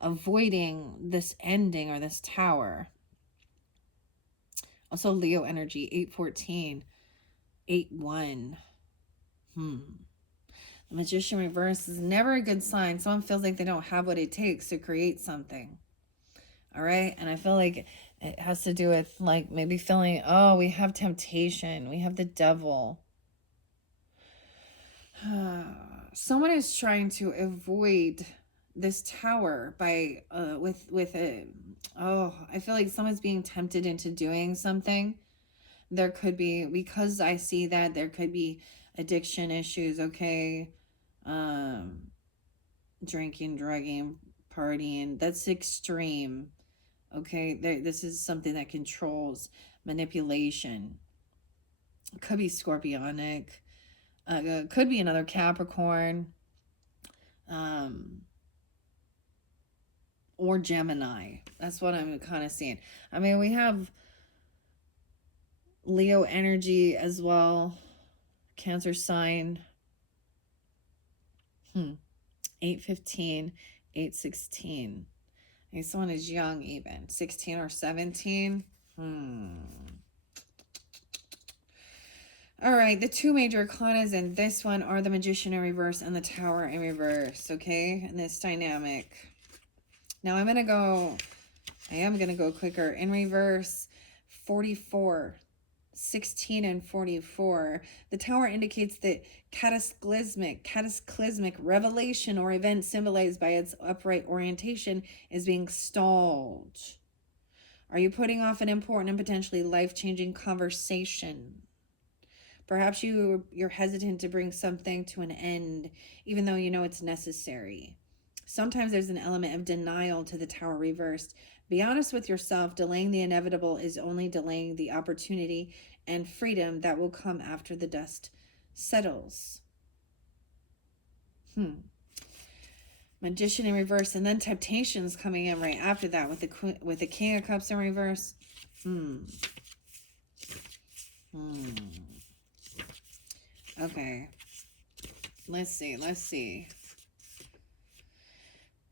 avoiding this ending or this Tower. Also Leo energy, 8-14, 8-1. The Magician reverse is never a good sign. Someone feels like they don't have what it takes to create something. All right. And I feel like it has to do with like maybe feeling, oh, we have temptation. We have the devil. Someone is trying to avoid this Tower by, with it. Oh, I feel like someone's being tempted into doing something. There could be, because I see that there could be addiction issues. Okay. Drinking, drugging, partying. That's extreme. Okay, this is something that controls manipulation. It could be scorpionic. Could be another Capricorn. Or Gemini. That's what I'm kind of seeing. I mean, we have Leo energy as well. Cancer sign. 8-15, 8-16. Maybe someone is young even. 16 or 17. All right, the two major arcanas in this one are the Magician in reverse and the Tower in reverse, okay? In this dynamic. Now I am going to go quicker. In reverse, 44, 16 and 44. The Tower indicates that cataclysmic revelation or event symbolized by its upright orientation is being stalled. Are you putting off an important and potentially life-changing conversation? Perhaps you're hesitant to bring something to an end, even though you know it's necessary. Sometimes there's an element of denial to the Tower reversed. Be honest with yourself. Delaying the inevitable is only delaying the opportunity and freedom that will come after the dust settles. Magician in reverse, and then Temptation's coming in right after that with the King of Cups in reverse. Okay. Let's see.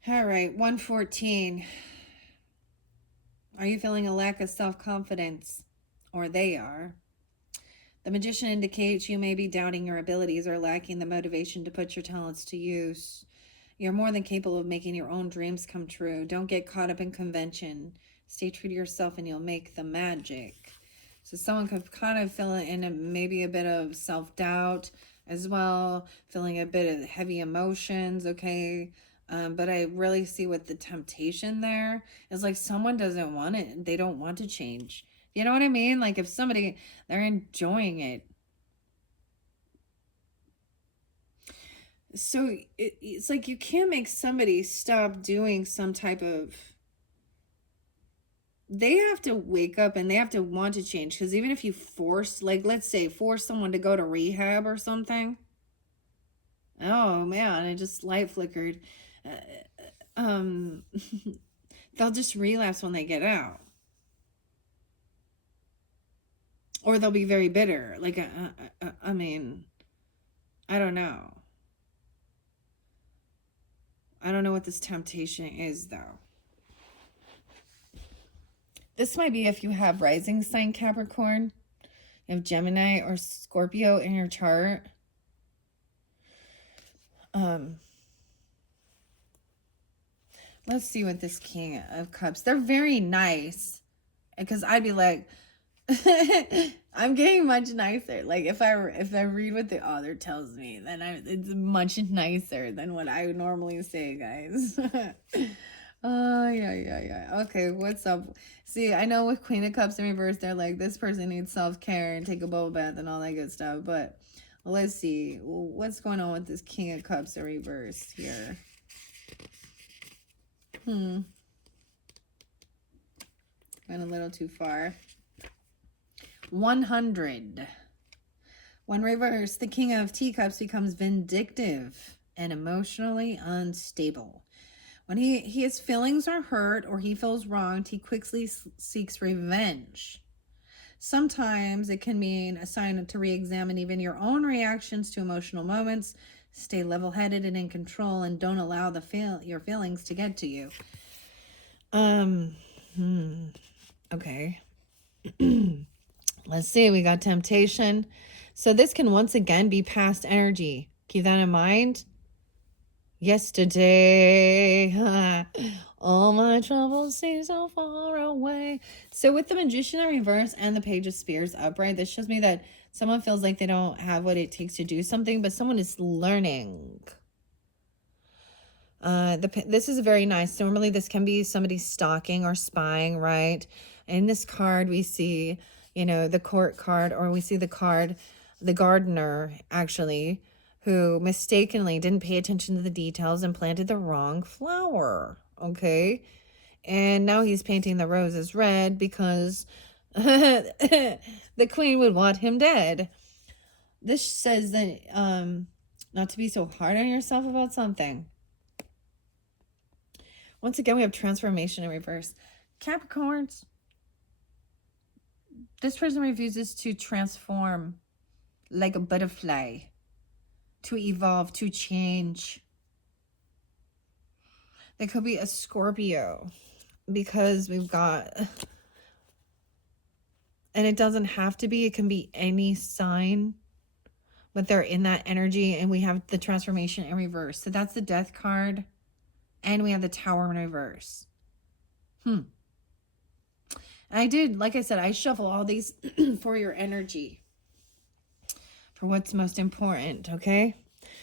All right, 114. Are you feeling a lack of self-confidence? Or they are. The Magician indicates you may be doubting your abilities or lacking the motivation to put your talents to use. You're more than capable of making your own dreams come true. Don't get caught up in convention. Stay true to yourself and you'll make the magic. So someone could kind of feel in maybe a bit of self-doubt as well, feeling a bit of heavy emotions, okay? But I really see with the temptation there is like someone doesn't want it. They don't want to change. You know what I mean? Like if somebody, they're enjoying it. So it's like you can't make somebody stop doing some type of... They have to wake up and they have to want to change. Because even if you force, like let's say, force someone to go to rehab or something. Oh man, it just light flickered. They'll just relapse when they get out. Or they'll be very bitter. Like, I mean, I don't know. I don't know what this temptation is, though. This might be if you have rising sign Capricorn, you have Gemini or Scorpio in your chart. Let's see what this King of Cups. They're very nice. Because I'd be like, I'm getting much nicer. Like if I read what the author tells me, then it's much nicer than what I would normally say, guys. Oh yeah. Okay, what's up? See, I know with Queen of Cups in reverse, they're like, this person needs self-care and take a bubble bath and all that good stuff. But let's see, what's going on with this King of Cups in reverse here? Went a little too far. 100. When reversed, the King of Teacups becomes vindictive and emotionally unstable. When his feelings are hurt or he feels wronged, he quickly seeks revenge. Sometimes it can mean a sign to re-examine even your own reactions to emotional moments. Stay level-headed and in control and don't allow your feelings to get to you. Okay. Let's see, we got temptation. So this can once again be past energy. Keep that in mind. Yesterday, all my troubles seem so far away. So with the Magician in reverse and the Page of Spears upright, this shows me that someone feels like they don't have what it takes to do something, but someone is learning. This is very nice. Normally this can be somebody stalking or spying, right? In this card we see, you know, the court card, or we see the card, the gardener actually, who mistakenly didn't pay attention to the details and planted the wrong flower, okay? And now he's painting the roses red because the queen would want him dead. This says that not to be so hard on yourself about something. Once again, we have transformation in reverse. Capricorns, this person refuses to transform like a butterfly, to evolve, to change. There could be a Scorpio because we've got And it doesn't have to be, it can be any sign, but they're in that energy. And we have the transformation in reverse. So that's the Death card. And we have the Tower in reverse. I did, like I said, I shuffle all these for your energy, for what's most important, okay?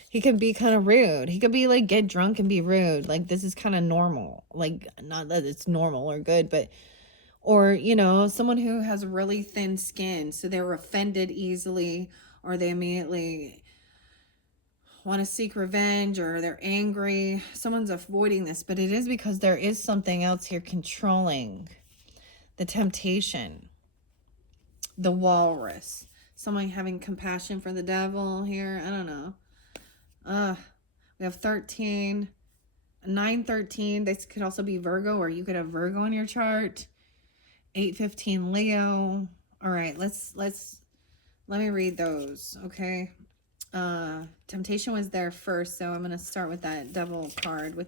He can be kind of rude. He could be like, get drunk and be rude. Like, this is kind of normal. Like, not that it's normal or good, but, or, you know, someone who has really thin skin, so they're offended easily, or they immediately want to seek revenge, or they're angry. Someone's avoiding this, but it is because there is something else here controlling. The temptation, the walrus, someone having compassion for the devil here. I don't know. We have 13, 9, 13. This could also be Virgo, or you could have Virgo in your chart. 8, 15, Leo. All right, let me read those, okay? Temptation was there first, so I'm going to start with that devil card.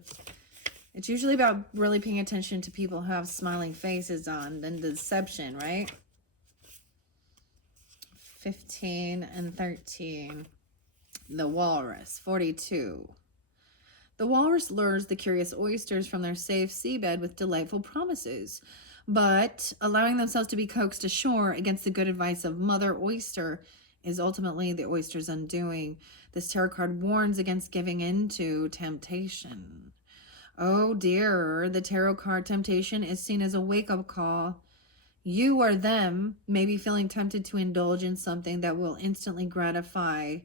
It's usually about really paying attention to people who have smiling faces on, and deception, right? 15 and 13. The walrus, 42. The walrus lures the curious oysters from their safe seabed with delightful promises, but allowing themselves to be coaxed ashore against the good advice of Mother Oyster is ultimately the oyster's undoing. This tarot card warns against giving in to temptation. Oh dear, the tarot card temptation is seen as a wake-up call. You or them may be feeling tempted to indulge in something that will instantly gratify,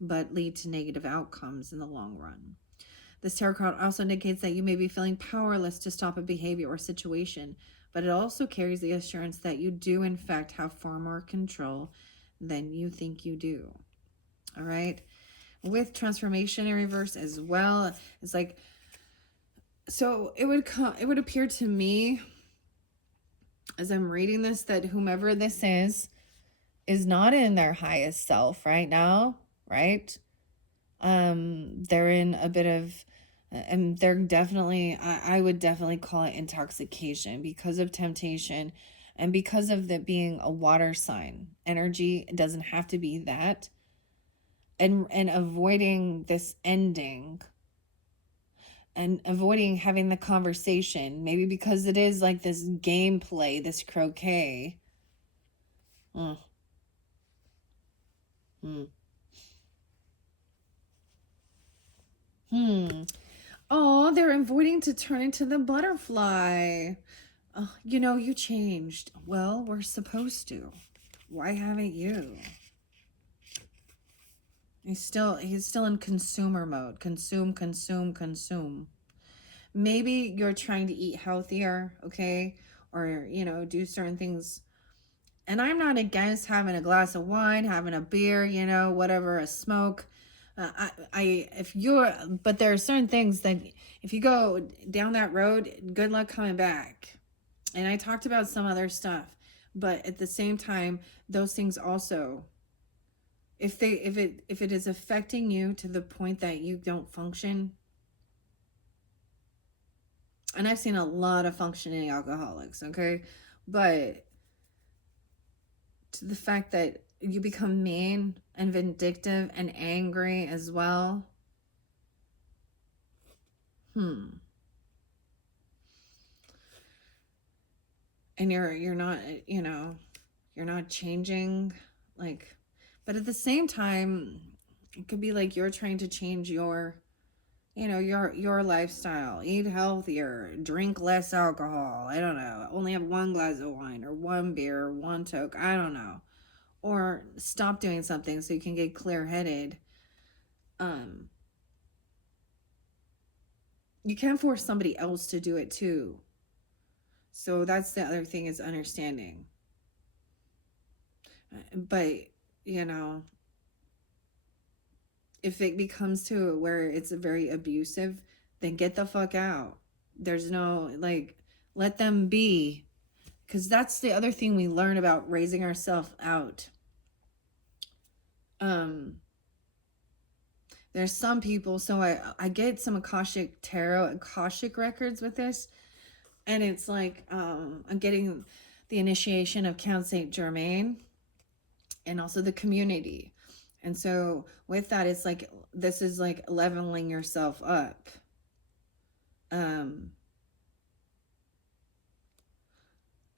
but lead to negative outcomes in the long run. This tarot card also indicates that you may be feeling powerless to stop a behavior or situation, but it also carries the assurance that you do in fact have far more control than you think you do. All right? With transformation in reverse as well, it's like, so it would appear to me as I'm reading this that whomever this is not in their highest self right now, right? They're in a bit of, and they're definitely, I would definitely call it intoxication because of temptation and because of it being a water sign energy. It doesn't have to be that. And avoiding this ending and avoiding having the conversation, maybe because it is like this gameplay, this croquet. Oh, they're avoiding to turn into the butterfly. Oh, you know, you changed. Well, we're supposed to. Why haven't you? He's still in consumer mode. Consume, consume, consume. Maybe you're trying to eat healthier, okay? Or, you know, do certain things. And I'm not against having a glass of wine, having a beer, you know, whatever, a smoke. But there are certain things that if you go down that road, good luck coming back. And I talked about some other stuff, but at the same time, those things also, if it is affecting you to the point that you don't function, and I've seen a lot of functioning alcoholics, okay, but to the fact that you become mean and vindictive and angry as well. And you're not, you know, you're not changing, like, but at the same time, it could be like you're trying to change your, you know, your lifestyle, eat healthier, drink less alcohol. I don't know. Only have one glass of wine or one beer or one toke. I don't know. Or stop doing something so you can get clear-headed. You can't force somebody else to do it too. So that's the other thing, is understanding. But, you know, if it becomes to where it's very abusive, then get the fuck out. There's no, like, let them be. Because that's the other thing we learn about raising ourselves out. There's some people, so I get some Akashic Tarot, Akashic records with this. And it's like, I'm getting the initiation of Count Saint Germain, and also the community. And so with that, it's like, this is like leveling yourself up. And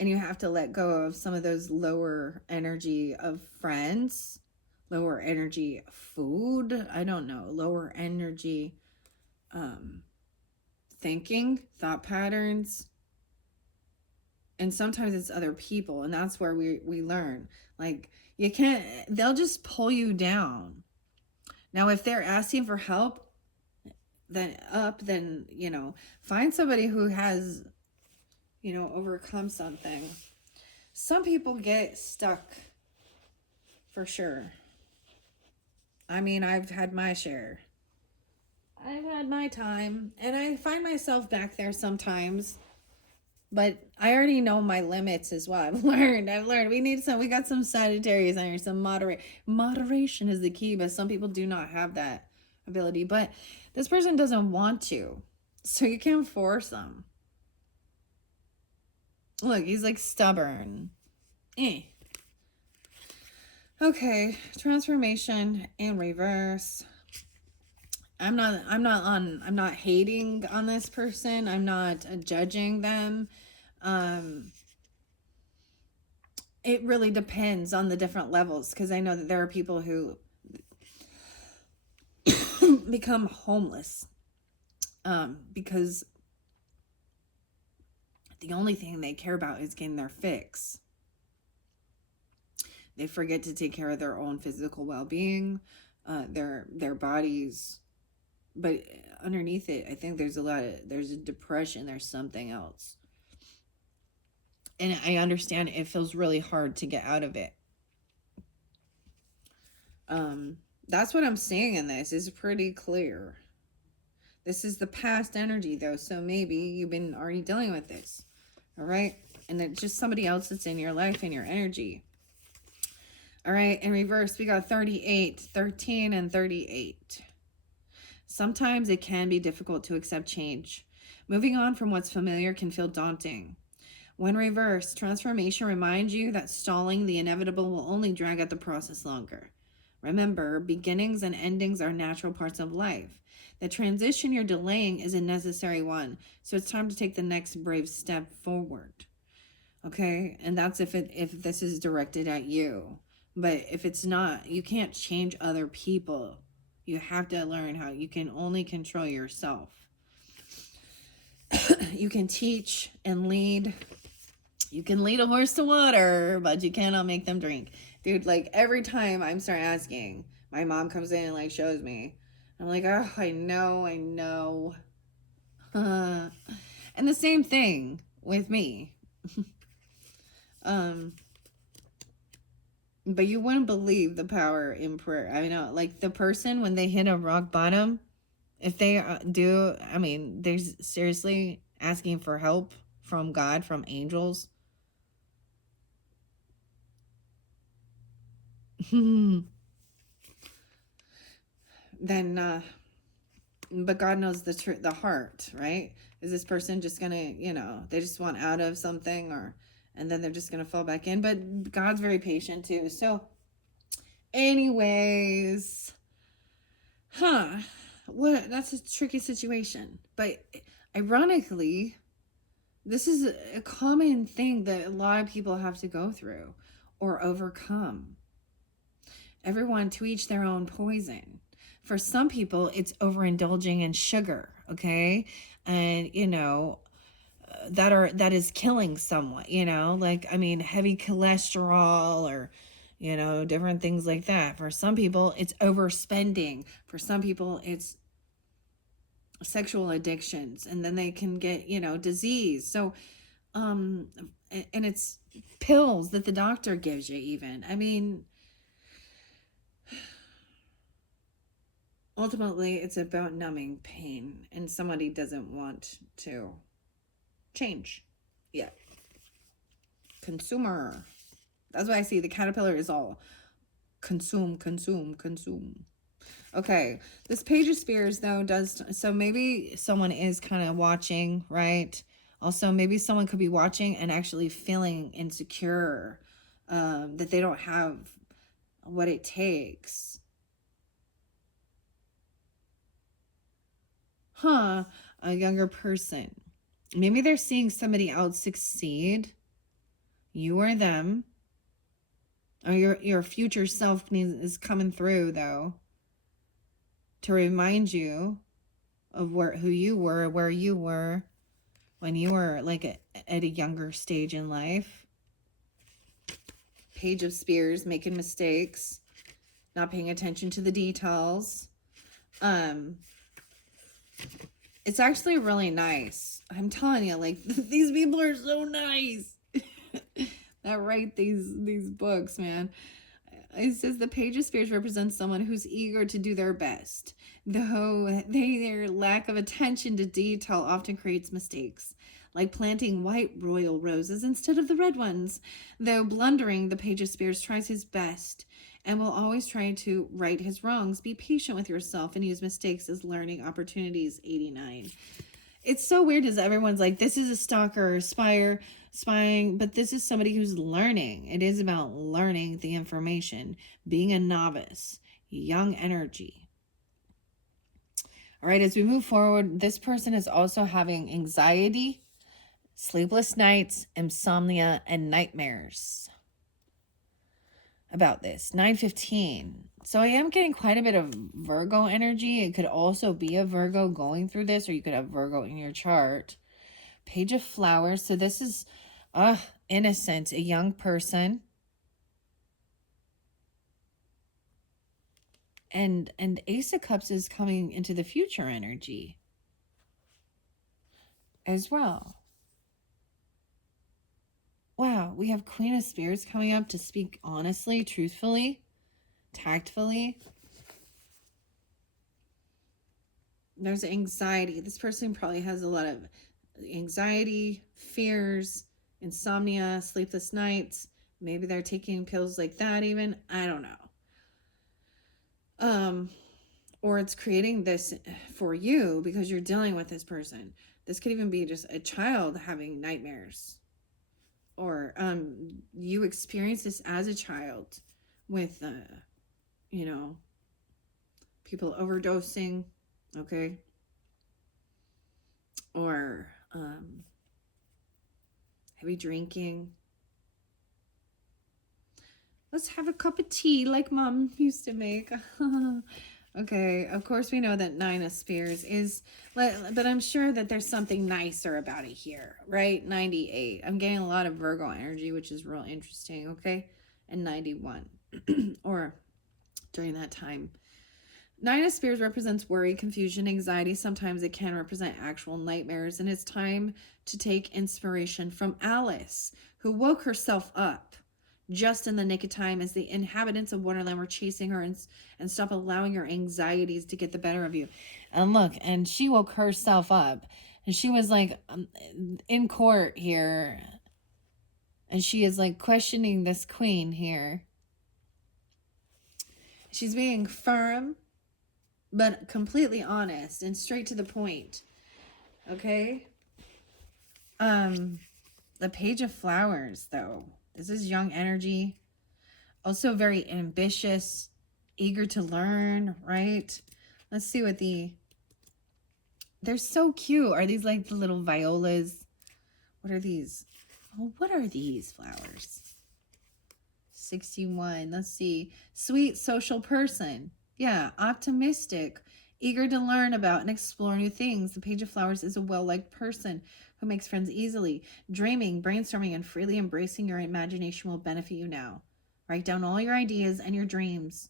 you have to let go of some of those lower energy of friends, lower energy food, I don't know, lower energy thinking, thought patterns. And sometimes it's other people, and that's where we learn. Like, you can't, they'll just pull you down. Now, if they're asking for help, then, you know, find somebody who has, you know, overcome something. Some people get stuck, for sure. I mean, I've had my share. I've had my time, and I find myself back there sometimes. But I already know my limits as well. I've learned. We got some Sagittarius on here. Some moderation is the key, but some people do not have that ability. But this person doesn't want to, so you can't force them. Look, he's like stubborn. Okay, transformation in reverse. I'm not hating on this person. I'm not judging them. It really depends on the different levels, because I know that there are people who become homeless because the only thing they care about is getting their fix. They forget to take care of their own physical well-being, their bodies. But underneath it, I think there's a depression, there's something else. And I understand it feels really hard to get out of it. That's what I'm seeing in this. Is pretty clear. This is the past energy, though, so maybe you've been already dealing with this. All right? And it's just somebody else that's in your life and your energy. All right, in reverse, we got 38, 13, and 38. Sometimes it can be difficult to accept change. Moving on from what's familiar can feel daunting. When reversed, transformation reminds you that stalling the inevitable will only drag out the process longer. Remember, beginnings and endings are natural parts of life. The transition you're delaying is a necessary one, so it's time to take the next brave step forward. Okay? And that's if this is directed at you. But if it's not, you can't change other people. You have to learn how you can only control yourself. You can teach and lead. You can lead a horse to water, but you cannot make them drink. Dude, like every time I'm start asking, my mom comes in and like shows me. I'm like, oh, I know. And the same thing with me. But you wouldn't believe the power in prayer. I know, like the person, when they hit a rock bottom, if they they're seriously asking for help from God, from angels. Then, but God knows the heart, right? Is this person just gonna, they just want out of something, and then they're just gonna fall back in? But God's very patient too. So, anyways, that's a tricky situation. But ironically, this is a common thing that a lot of people have to go through or overcome. Everyone to each their own poison. For some people, it's overindulging in sugar, okay? And, that is killing someone, heavy cholesterol or, different things like that. For some people, it's overspending. For some people, it's sexual addictions, and then they can get, disease. So, and it's pills that the doctor gives you even. Ultimately, it's about numbing pain, and somebody doesn't want to change yet. Consumer. That's why I see the caterpillar is all consume. Okay, this Page of Spears, though, so maybe someone is kind of watching, right? Also, maybe someone could be watching and actually feeling insecure, that they don't have what it takes. A younger person. Maybe they're seeing somebody else succeed, you or them, or your future self is coming through, though, to remind you of who you were, where you were when you were like at a younger stage in life. Page of Spears, making mistakes, not paying attention to the details. It's actually really nice. I'm telling you, like, these people are so nice that write these books, man. It says the Page of Spears represents someone who's eager to do their best, though their lack of attention to detail often creates mistakes, like planting white royal roses instead of the red ones. Though blundering, the Page of Spears tries his best and will always try to right his wrongs. Be patient with yourself and use mistakes as learning opportunities. 89. It's so weird as everyone's like, this is a stalker or spying, but this is somebody who's learning. It is about learning the information, being a novice, young energy. All right, as we move forward, this person is also having anxiety, sleepless nights, insomnia, and nightmares about this. 9:15. So I am getting quite a bit of Virgo energy. It could also be a Virgo going through this, or you could have Virgo in your chart. Page of Flowers. So this is innocent, a young person. And Ace of Cups is coming into the future energy as well. Wow, we have Queen of Spears coming up to speak honestly, truthfully, tactfully. There's anxiety. This person probably has a lot of anxiety, fears, insomnia, sleepless nights. Maybe they're taking pills like that even. I don't know. Or it's creating this for you because you're dealing with this person. This could even be just a child having nightmares. Or you experience this as a child with, people overdosing, okay? Or heavy drinking. Let's have a cup of tea like Mom used to make. Okay, of course we know that 9 of Spears is, but I'm sure that there's something nicer about it here, right? 98. I'm getting a lot of Virgo energy, which is real interesting, okay? And 91, or during that time. 9 of Spears represents worry, confusion, anxiety. Sometimes it can represent actual nightmares, and it's time to take inspiration from Alice, who woke herself up just in the nick of time as the inhabitants of Wonderland were chasing her and stop allowing your anxieties to get the better of you. And look, and she woke herself up, and she was like in court here, and she is like questioning this queen here. She's being firm, but completely honest and straight to the point. Okay? The Page of Flowers, though. This is young energy. Also very ambitious, eager to learn, right? Let's see what they're so cute. Are these like the little violas? What are these? Oh, what are these flowers? 61. Let's see. Sweet social person. Yeah, optimistic, eager to learn about and explore new things. The Page of Flowers is a well-liked person who makes friends easily. Dreaming, brainstorming, and freely embracing your imagination will benefit you now. Write down all your ideas and your dreams.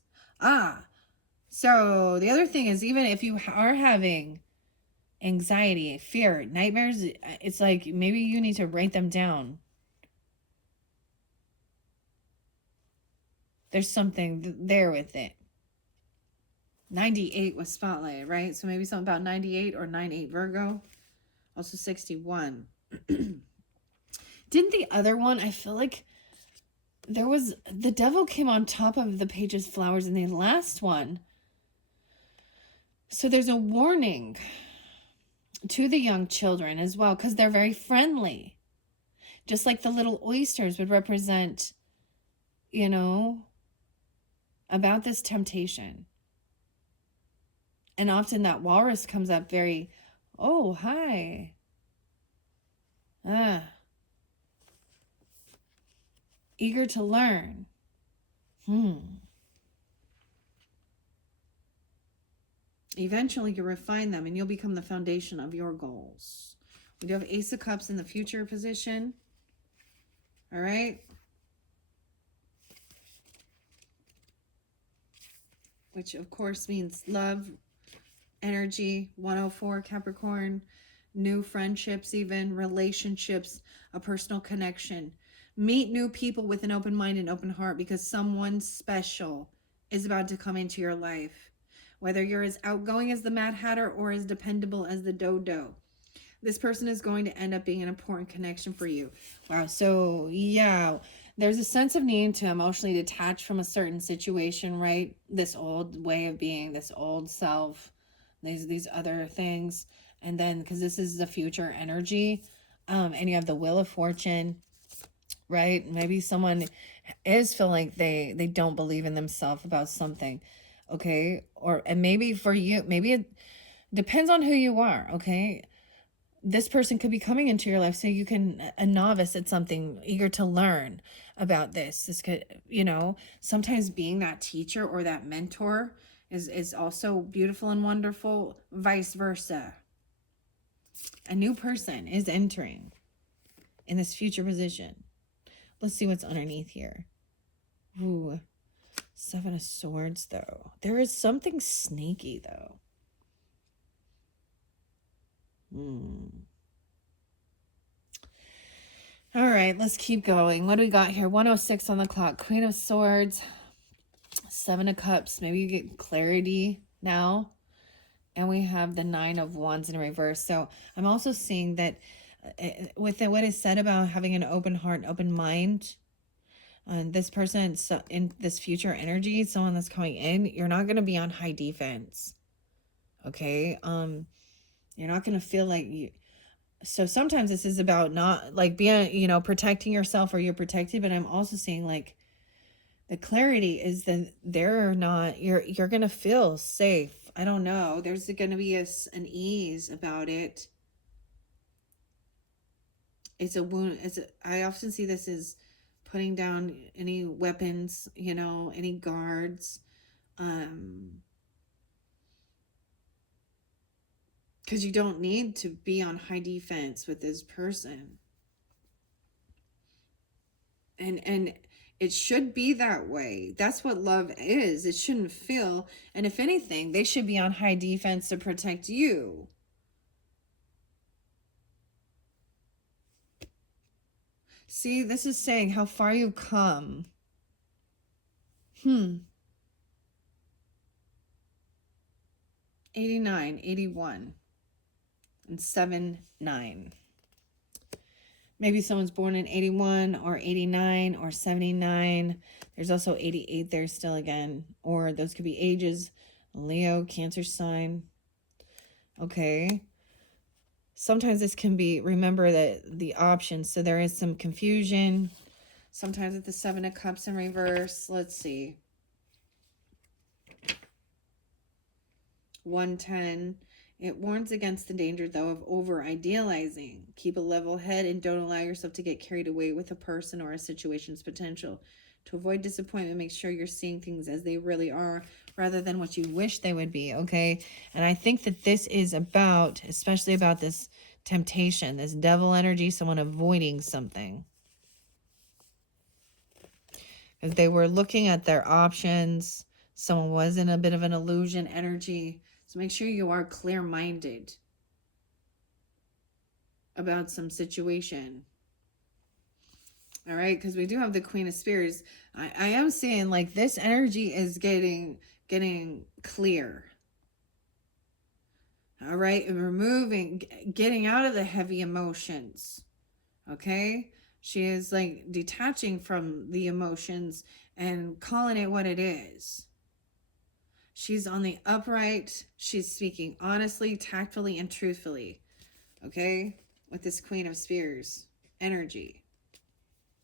So the other thing is, even if you are having anxiety, fear, nightmares, it's like maybe you need to write them down. There's something there with it. 98 was spotlighted, right? So maybe something about 98 or 98 Virgo. Also 61. Didn't the other one, I feel like there was, the devil came on top of the Page of Flowers in the last one. So there's a warning. to the young children as well, because they're very friendly. Just like the little oysters would represent, you know, about this temptation. And often that walrus comes up very, oh, hi. Eager to learn. Eventually you refine them and you'll become the foundation of your goals. We do have Ace of Cups in the future position. All right. Which of course means love, energy, 104 Capricorn, new friendships, even relationships, a personal connection. Meet new people with an open mind and open heart, because someone special is about to come into your life. Whether you're as outgoing as the Mad Hatter or as dependable as the Dodo, this person is going to end up being an important connection for you. Wow. So yeah, there's a sense of needing to emotionally detach from a certain situation, right? This old way of being, this old self, these other things. And then, because this is the future energy, and you have the Wheel of Fortune, right? Maybe someone is feeling like they don't believe in themselves about something, okay? And maybe for you, maybe it depends on who you are, okay? This person could be coming into your life so you can, a novice at something, eager to learn about this. This could, sometimes being that teacher or that mentor is also beautiful and wonderful, vice versa. A new person is entering in this future position. Let's see what's underneath here. Ooh, 7 of Swords, though. There is something sneaky, though. All right, let's keep going. What do we got here? 106 on the clock. Queen of Swords, 7 of Cups. Maybe you get clarity now. And we have the 9 of Wands in reverse. So I'm also seeing that with what is said about having an open heart, open mind, this person in this future energy, someone that's coming in, you're not going to be on high defense. Okay? You're not going to feel like you... So sometimes this is about not like being, protecting yourself, or you're protected, but I'm also seeing like the clarity is that they're not, you're going to feel safe. I don't know. There's going to be an ease about it. It's a wound. I often see this as putting down any weapons, any guards. Because you don't need to be on high defense with this person. And it should be that way. That's what love is. It shouldn't feel. And if anything, they should be on high defense to protect you. See, this is saying how far you've come. 89, 81, and 7, 9. Maybe someone's born in 81 or 89 or 79. There's also 88 there still again. Or those could be ages. Leo, Cancer sign. Okay. Sometimes this can be, remember that the options. So there is some confusion. Sometimes with the 7 of Cups in reverse. Let's see. 110. It warns against the danger, though, of over-idealizing. Keep a level head and don't allow yourself to get carried away with a person or a situation's potential. To avoid disappointment, make sure you're seeing things as they really are rather than what you wish they would be, okay? And I think that this is about, especially about this temptation, this devil energy, someone avoiding something. Because they were looking at their options. Someone was in a bit of an illusion energy. So make sure you are clear-minded about some situation. All right, because we do have the Queen of Spears. I am seeing like this energy is getting clear. All right, and removing, getting out of the heavy emotions. Okay, she is like detaching from the emotions and calling it what it is. She's on the upright. She's speaking honestly, tactfully, and truthfully. Okay? With this Queen of Spears energy.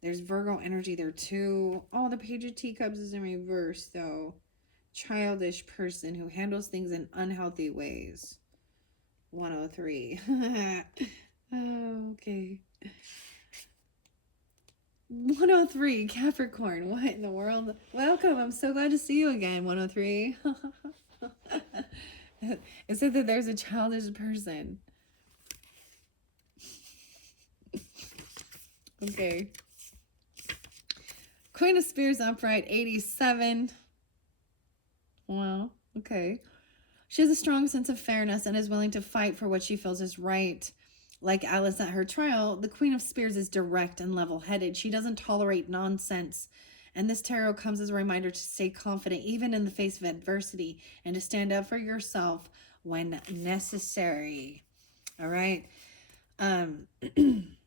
There's Virgo energy there too. Oh, the Page of Teacups is in reverse though. Childish person who handles things in unhealthy ways. 103. Oh, okay. 103, Capricorn. What in the world? Welcome. I'm so glad to see you again, 103. It said that there's a childish person. Okay. Queen of Spears upright, 87. Wow. Okay. She has a strong sense of fairness and is willing to fight for what she feels is right. Like Alice at her trial, the Queen of Spears is direct and level-headed. She doesn't tolerate nonsense. And this tarot comes as a reminder to stay confident even in the face of adversity and to stand up for yourself when necessary. All right.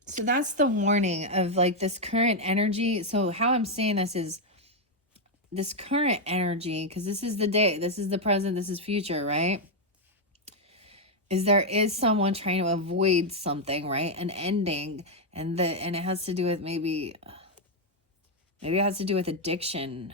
So that's the warning of like this current energy. So how I'm saying this is this current energy, because this is the day, this is the present, this is future, right? Is there is someone trying to avoid something, right? An ending, and it has to do with maybe it has to do with addiction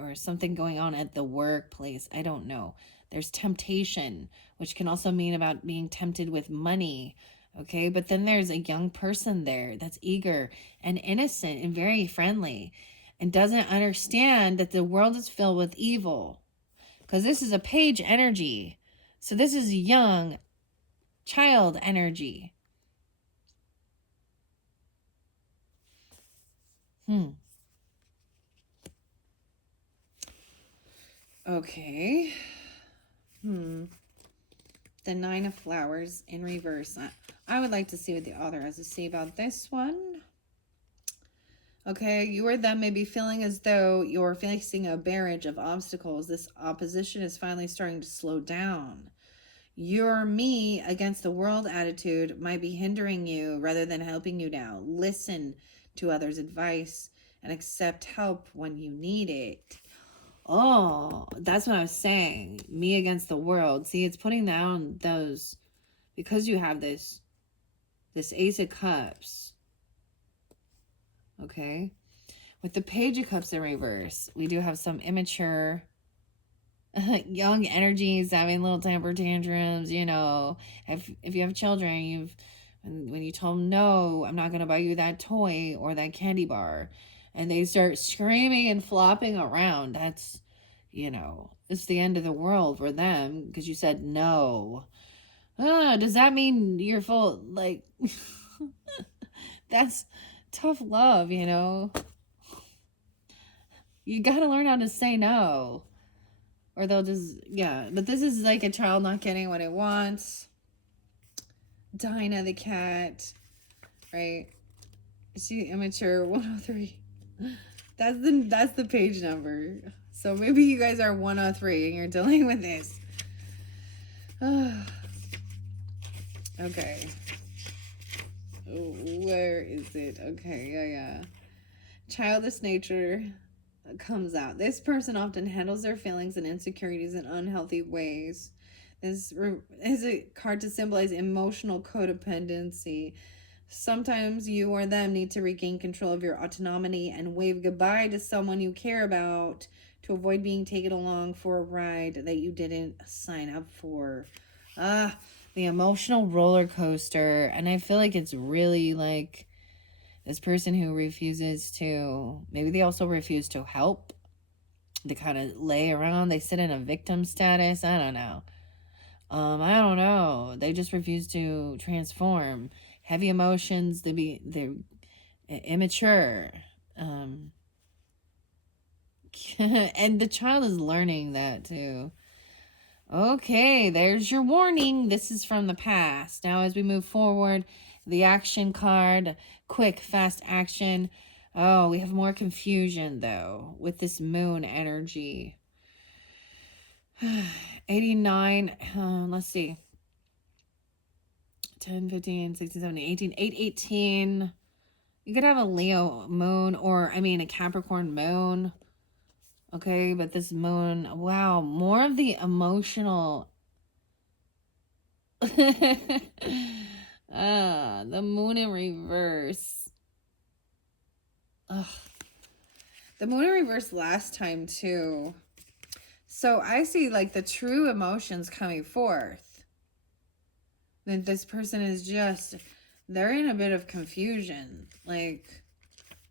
or something going on at the workplace. I don't know. There's temptation, which can also mean about being tempted with money. Okay, but then there's a young person there that's eager and innocent and very friendly and doesn't understand that the world is filled with evil. Because this is a page energy. So this is young child energy. Okay. The Nine of Flowers in reverse. I would like to see what the author has to say about this one. Okay, you or them may be feeling as though you're facing a barrage of obstacles. This opposition is finally starting to slow down. Your me against the world attitude might be hindering you rather than helping you now. Listen to others' advice and accept help when you need it. Oh, that's what I was saying. Me against the world. See, it's putting down those, because you have this Ace of Cups. Okay. With the Page of Cups in reverse, we do have some immature, young energies having little temper tantrums. You know, if you have children, when you tell them, no, I'm not going to buy you that toy or that candy bar, and they start screaming and flopping around, that's, you know, it's the end of the world for them because you said no. Does that mean you're full, like, that's tough love, you know? You got to learn how to say no. Or they'll just, yeah. But this is like a child not getting what it wants. Dinah the cat, right? She immature 103. That's the page number. So maybe you guys are 103 and you're dealing with this. Okay. Where is it? Okay, yeah. Childish nature comes out. This person often handles their feelings and insecurities in unhealthy ways. This is a card to symbolize emotional codependency. Sometimes you or them need to regain control of your autonomy and wave goodbye to someone you care about to avoid being taken along for a ride that you didn't sign up for. The emotional roller coaster. And I feel like it's really like this person who refuses to, maybe they also refuse to help. They kind of lay around. They sit in a victim status. I don't know. I don't know. They just refuse to transform. Heavy emotions. They're immature. And the child is learning that too. Okay, there's your warning. This is from the past. Now as we move forward, the action card, quick, fast action. Oh, we have more confusion though with this moon energy. 89, let's see. 10, 15, 16, 17, 18, 8, 18. You could have a Leo moon or, a Capricorn moon. Okay, but this moon, wow, more of the emotional. The moon in reverse. Ugh. The moon in reverse last time too. So I see like the true emotions coming forth. That this person is just, they're in a bit of confusion. Like,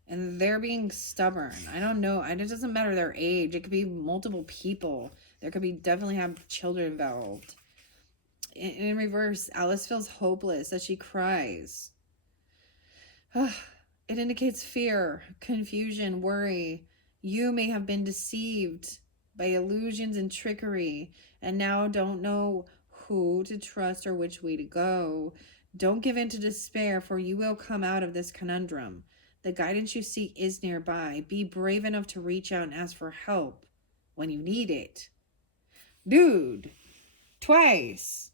and they're being stubborn. I don't know. It doesn't matter their age. It could be multiple people. There could be definitely have children involved. In reverse, Alice feels hopeless as she cries. It indicates fear, confusion, worry. You may have been deceived by illusions and trickery and now don't know who to trust or which way to go. Don't give in to despair, for you will come out of this conundrum. The guidance you seek is nearby. Be brave enough to reach out and ask for help when you need it. Dude, twice.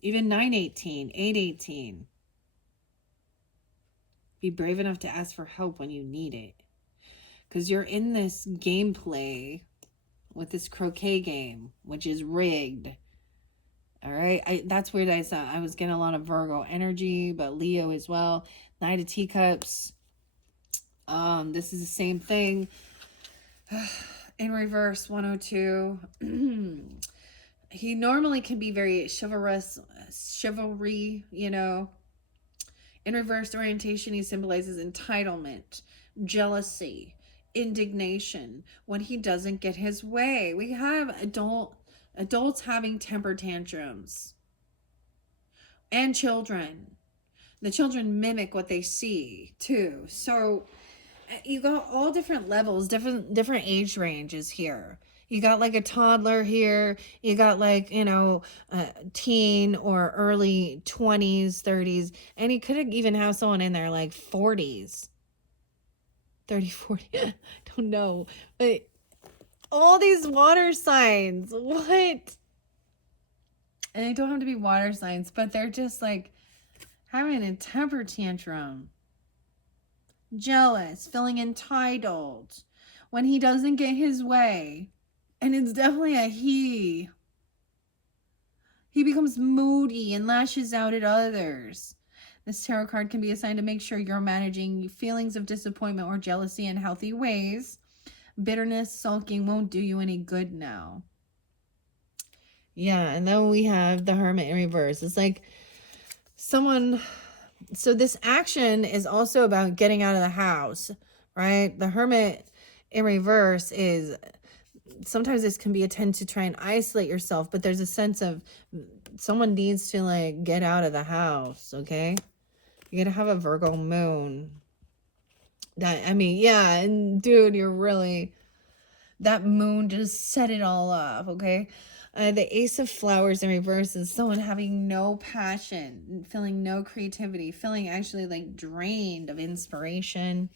Even 918, 818. Be brave enough to ask for help when you need it. Because you're in this gameplay with this croquet game, which is rigged. All right. That's weird. I was getting a lot of Virgo energy, but Leo as well. Knight of Teacups. This is the same thing. In reverse, 102. He normally can be very chivalry, you know. In reversed orientation, he symbolizes entitlement, jealousy, indignation when he doesn't get his way. We have adults having temper tantrums. And children. The children mimic what they see too. So you got all different levels, different age ranges here. You got like a toddler here. You got like, you know, teen or early 20s, 30s. And you could even have someone in there like 40s. 30, 40. I don't know. But all these water signs. What? And they don't have to be water signs, but they're just like having a temper tantrum. Jealous, feeling entitled when he doesn't get his way. And it's definitely a he. He becomes moody and lashes out at others. This tarot card can be assigned to make sure you're managing feelings of disappointment or jealousy in healthy ways. Bitterness, sulking won't do you any good now. Yeah, and then we have the Hermit in reverse. It's like someone... So this action is also about getting out of the house, right? The Hermit in reverse is... Sometimes this can be a tend to try and isolate yourself, but there's a sense of someone needs to like get out of the house, okay? You're gonna have a Virgo moon. That, I mean, yeah, and dude, you're really, that moon just set it all off, okay? The Ace of Flowers in reverse is someone having no passion, feeling no creativity, feeling actually like drained of inspiration.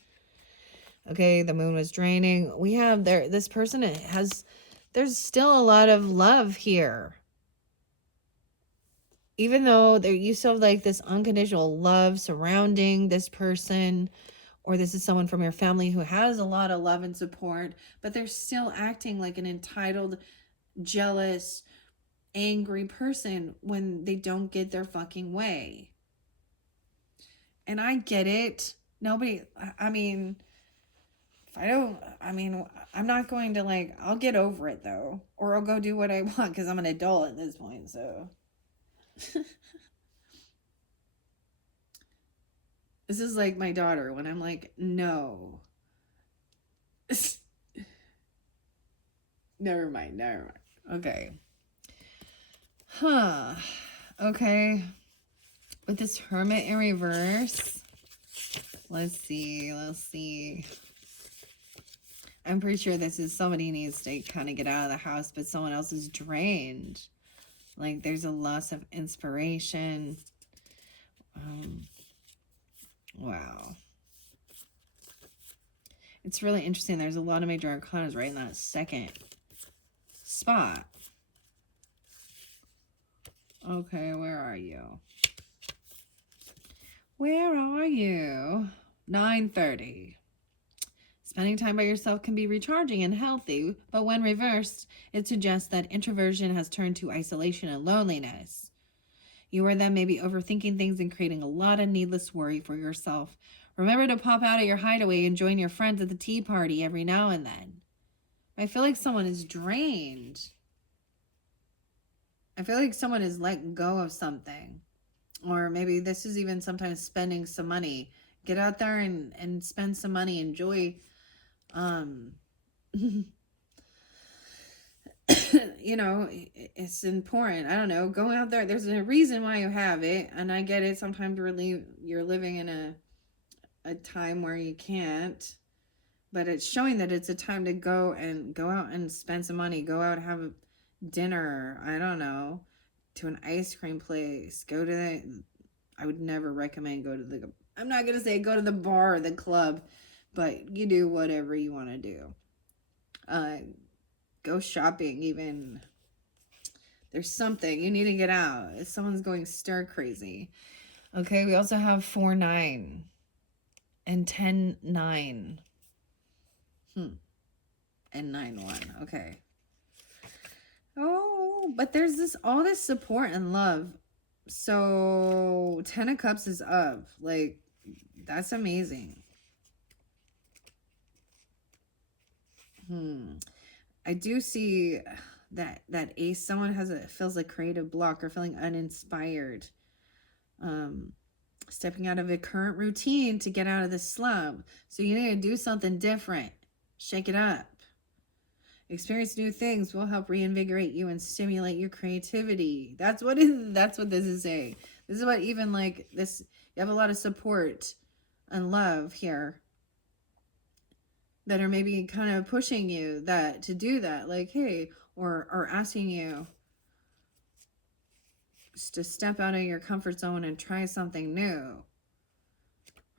Okay, the moon was draining. We have this person there's still a lot of love here. Even though you still have like this unconditional love surrounding this person, or this is someone from your family who has a lot of love and support, but they're still acting like an entitled, jealous, angry person when they don't get their fucking way. And I get it. I'm not going to like, I'll get over it though. Or I'll go do what I want because I'm an adult at this point, so. This is like my daughter when I'm like, no. Never mind. Okay. Okay. With this Hermit in reverse. Let's see. I'm pretty sure this is somebody needs to kind of get out of the house, but someone else is drained. Like there's a loss of inspiration. Wow. It's really interesting. There's a lot of major arcanas right in that second spot. Okay, where are you? 9:30. Spending time by yourself can be recharging and healthy, but when reversed, it suggests that introversion has turned to isolation and loneliness. You are then maybe overthinking things and creating a lot of needless worry for yourself. Remember to pop out of your hideaway and join your friends at the tea party every now and then. I feel like someone is drained. I feel like someone is let go of something. Or maybe this is even sometimes spending some money. Get out there and spend some money. Enjoy. You know, it's important. I don't know. Go out there. There's a reason why you have it. And I get it. Sometimes you're living in a time where you can't. But it's showing that it's a time to go out and spend some money. Go out, have dinner. I don't know. To an ice cream place. I would never recommend I'm not going to say go to the bar or the club. But you do whatever you want to do. Go shopping even. There's something. You need to get out. Someone's going stir crazy. Okay, we also have 4-9 and 10-9. And 9-1. Okay. Oh, but there's all this support and love. So 10 of Cups is up. Like, that's amazing. I do see that ace, someone feels like creative block or feeling uninspired. Stepping out of a current routine to get out of the slump. So you need to do something different. Shake it up. Experience new things will help reinvigorate you and stimulate your creativity. That's what this is saying. This is what even like this, you have a lot of support and love here that are maybe kind of pushing you to do that. Like, hey, or asking you to step out of your comfort zone and try something new.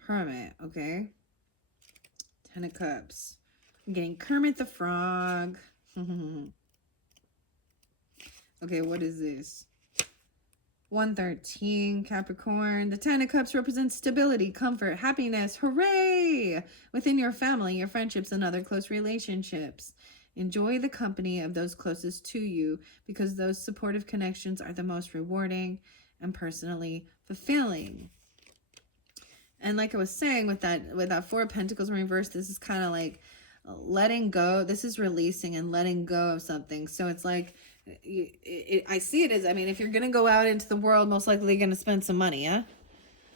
Hermit, okay? 10 of Cups. I'm getting Kermit the Frog. Okay, what is this? 113, Capricorn. The 10 of Cups represents stability, comfort, happiness. Hooray! Within your family, your friendships, and other close relationships. Enjoy the company of those closest to you because those supportive connections are the most rewarding and personally fulfilling. And like I was saying, with that 4 of Pentacles in reverse, this is kind of like letting go. This is releasing and letting go of something. So it's like, I see it as, I mean, if you're going to go out into the world, most likely you're going to spend some money, yeah?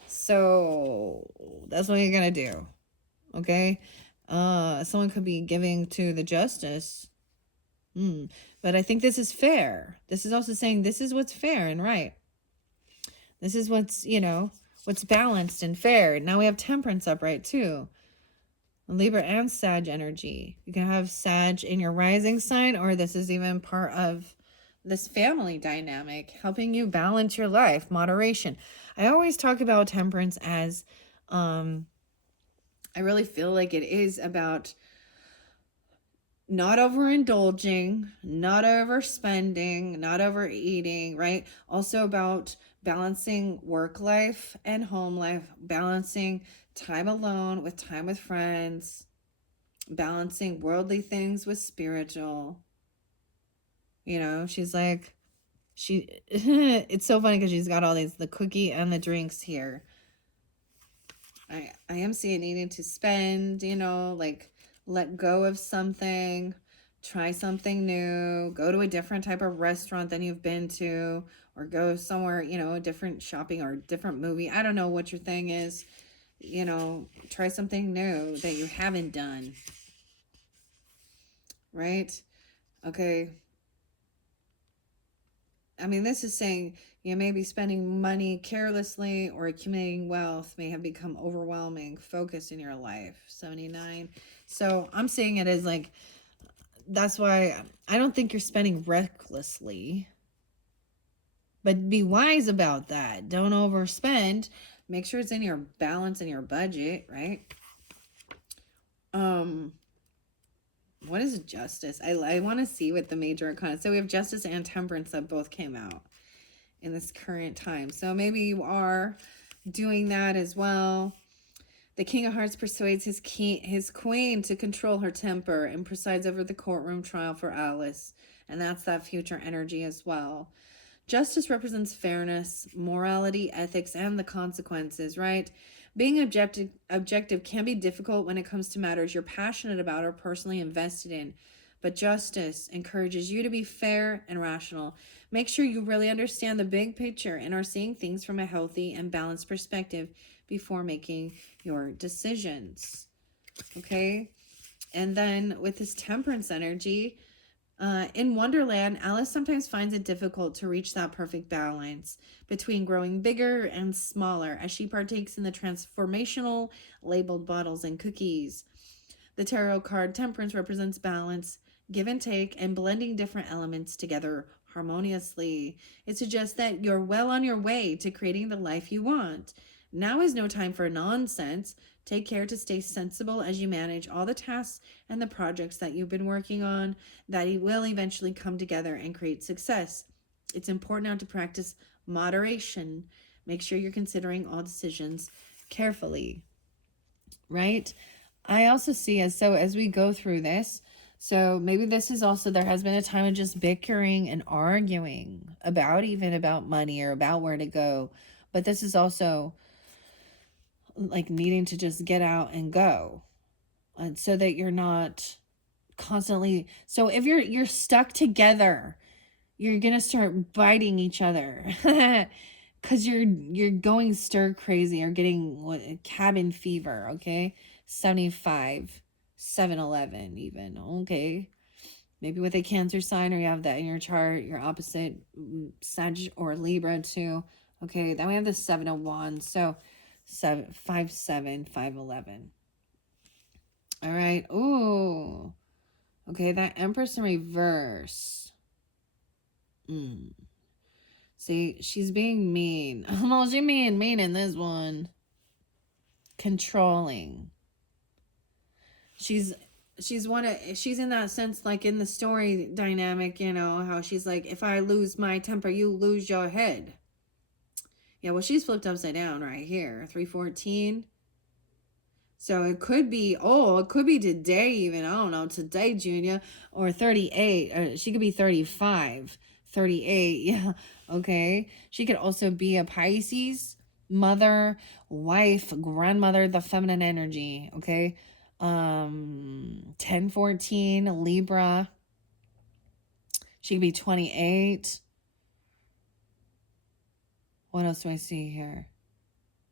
So that's what you're going to do. Okay? Someone could be giving to the Justice. But I think this is fair. This is also saying this is what's fair and right. This is what's, what's balanced and fair. Now we have Temperance upright too. Libra and Sag energy. You can have Sag in your rising sign, or this is even part of this family dynamic, helping you balance your life, moderation. I always talk about Temperance as, I really feel like it is about not overindulging, not overspending, not overeating, right? Also about balancing work life and home life, balancing time alone with time with friends, balancing worldly things with spiritual. She's like, it's so funny because she's got all the cookie and the drinks here. I am seeing needing to spend, like let go of something, try something new, go to a different type of restaurant than you've been to, or go somewhere, a different shopping or different movie. I don't know what your thing is, try something new that you haven't done. Right? Okay. I mean, this is saying you may be spending money carelessly or accumulating wealth may have become overwhelming focus in your life. 79. So I'm seeing it as like, that's why I don't think you're spending recklessly, but be wise about that. Don't overspend. Make sure it's in your balance and your budget, right? What is Justice? I want to see what the major arcana. So we have Justice and Temperance that both came out in this current time. So maybe you are doing that as well. The King of Hearts persuades his queen to control her temper and presides over the courtroom trial for Alice. And that's that future energy as well. Justice represents fairness, morality, ethics, and the consequences, right? Being objective can be difficult when it comes to matters you're passionate about or personally invested in. But justice encourages you to be fair and rational. Make sure you really understand the big picture and are seeing things from a healthy and balanced perspective before making your decisions. Okay? And then with this temperance energy, in Wonderland, Alice sometimes finds it difficult to reach that perfect balance between growing bigger and smaller as she partakes in the transformational labeled bottles and cookies. The tarot card Temperance represents balance, give and take, and blending different elements together harmoniously. It suggests that you're well on your way to creating the life you want. Now is no time for nonsense. Take care to stay sensible as you manage all the tasks and the projects that you've been working on, that it will eventually come together and create success. It's important now to practice moderation. Make sure you're considering all decisions carefully, right? I also see as we go through this, so maybe this is also, there has been a time of just bickering and arguing about money or about where to go. But this is also like needing to just get out and go, and so that you're not constantly, so if you're stuck together, you're gonna start biting each other because you're going stir crazy or getting what, cabin fever. Okay, 75, 7-11 even. Okay, maybe with a Cancer sign, or you have that in your chart, your opposite, Sag or Libra too. Okay, then we have the 7 of Wands, so 5-7, 5-11. All right. Ooh. Okay, that Empress in reverse. See, she's being mean. Well, she's being mean in this one. Controlling. She's in that sense, like in the story dynamic, you know, how she's like, if I lose my temper, you lose your head. Yeah, well, she's flipped upside down right here. 314. So it could be, it could be today even. I don't know, today, Junior. Or 38. She could be 35. 38. Yeah. Okay. She could also be a Pisces, mother, wife, grandmother, the feminine energy. Okay. 1014, Libra. She could be 28. What else do I see here?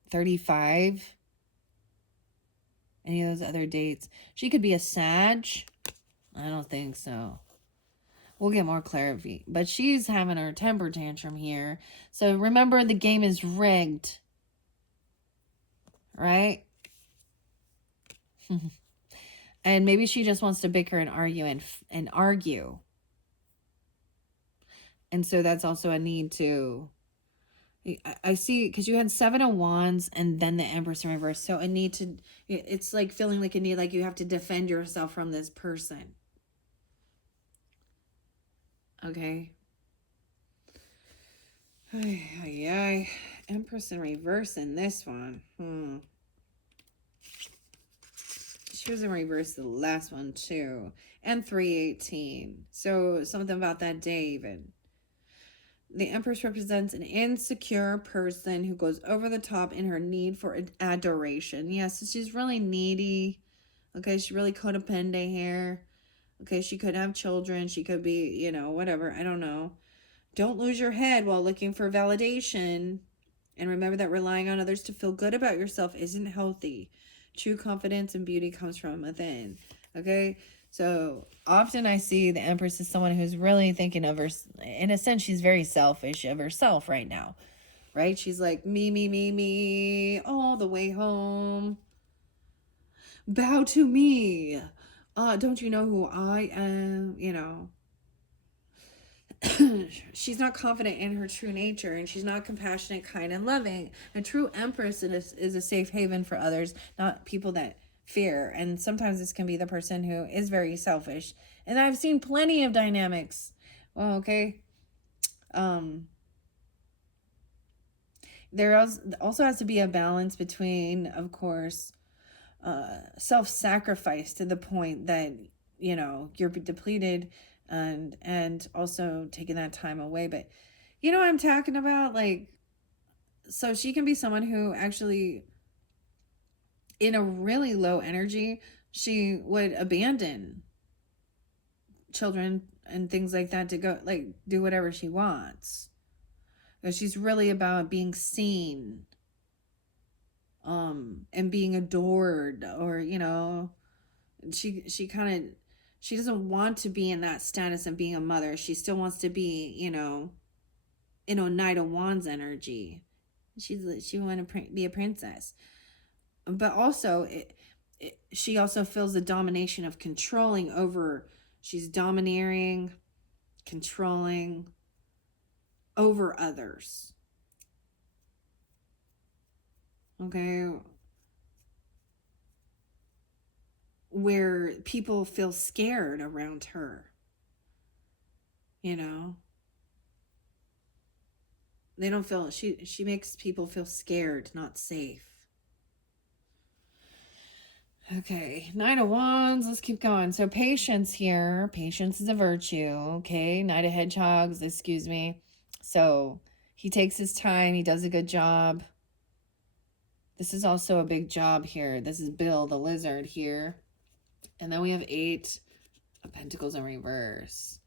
35. Any of those other dates? She could be a Sag. I don't think so. We'll get more clarity. But she's having her temper tantrum here. So remember, the game is rigged. Right? And maybe she just wants to bicker and argue and argue. And so that's also a need to... I see, because you had 7 of Wands and then the Empress in reverse. So a need to... It's like feeling like a need, like you have to defend yourself from this person. Okay. Empress in reverse in this one. She was in reverse the last one too. And 318. So something about that day even. The Empress represents an insecure person who goes over the top in her need for adoration. Yes, she's really needy. Okay, she's really codependent here. Okay, she could have children. She could be, you know, whatever. I don't know. Don't lose your head while looking for validation. And remember that relying on others to feel good about yourself isn't healthy. True confidence and beauty comes from within. Okay? So often I see the Empress as someone who's really thinking of her, in a sense, she's very selfish of herself right now, right? She's like, me, all the way home. Bow to me. Don't you know who I am? You know. She's not confident in her true nature, and she's not compassionate, kind, and loving. A true Empress is a safe haven for others, not people that fear. And sometimes this can be the person who is very selfish. And I've seen plenty of dynamics. Well, okay. There also has to be a balance between, of course, self-sacrifice to the point that, you know, you're depleted, and also taking that time away. But You know what I'm talking about? Like, so she can be someone who actually, in a really low energy, she would abandon children and things like that to go, like, do whatever she wants. But she's really about being seen, and being adored, or, you know, she kind of, she doesn't want to be in that status of being a mother. She still wants to be, you know, Knight of Wands energy. She want to be a princess, but also she also feels the domination of controlling over. She's domineering, controlling over others. Okay, where people feel scared around her. You know, they don't feel, she makes people feel scared, not safe. Okay, Knight of Wands, let's keep going. So patience here. Patience is a virtue, okay? Knight of Hedgehogs, excuse me. So he takes his time. He does a good job. This is also a big job here. This is Bill, the lizard here. And then we have 8 of Pentacles in reverse.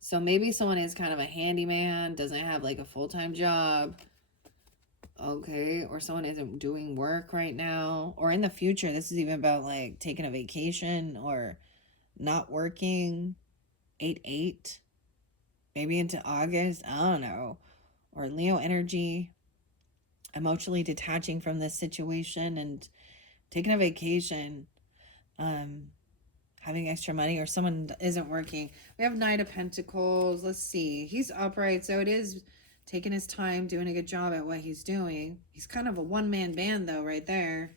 So maybe someone is kind of a handyman, doesn't have like a full-time job. Okay, or someone isn't doing work right now, or in the future. This is even about like taking a vacation or not working. 8-8, maybe into August, I don't know. Or Leo energy, emotionally detaching from this situation and taking a vacation, having extra money, or someone isn't working. We have Knight of Pentacles. Let's see, he's upright, so it is taking his time, doing a good job at what he's doing. He's kind of a one-man band, though, right there.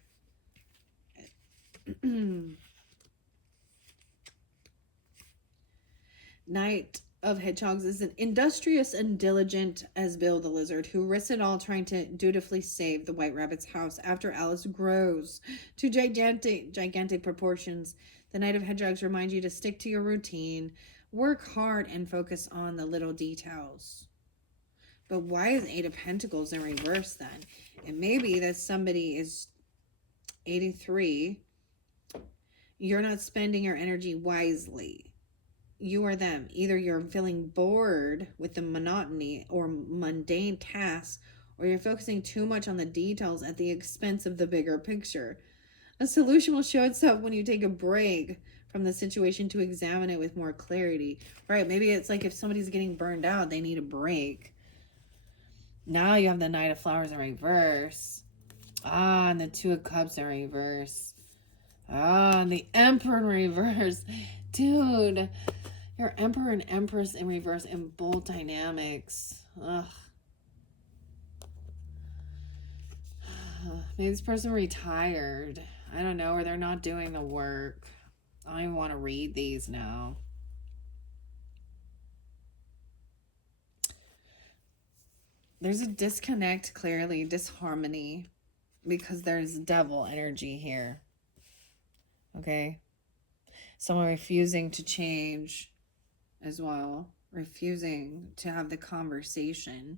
Knight of Hedgehogs is an industrious and diligent as Bill the Lizard, who risks it all trying to dutifully save the White Rabbit's house after Alice grows to gigantic proportions. The Knight of Hedgehogs reminds you to stick to your routine, work hard, and focus on the little details. But why is 8 of Pentacles in reverse then? It may be that somebody is 83. You're not spending your energy wisely. You or them. Either you're feeling bored with the monotony or mundane tasks, or you're focusing too much on the details at the expense of the bigger picture. A solution will show itself when you take a break from the situation to examine it with more clarity. Right, maybe it's like if somebody's getting burned out, they need a break. Now you have the Knight of Flowers in reverse. And the 2 of Cups in reverse. And the Emperor in reverse. Dude, your Emperor and Empress in reverse in both dynamics. Ugh. Maybe this person retired. I don't know, or they're not doing the work. I don't even want to read these now. There's a disconnect, clearly, disharmony, because there's devil energy here. Okay? Someone refusing to change as well. Refusing to have the conversation.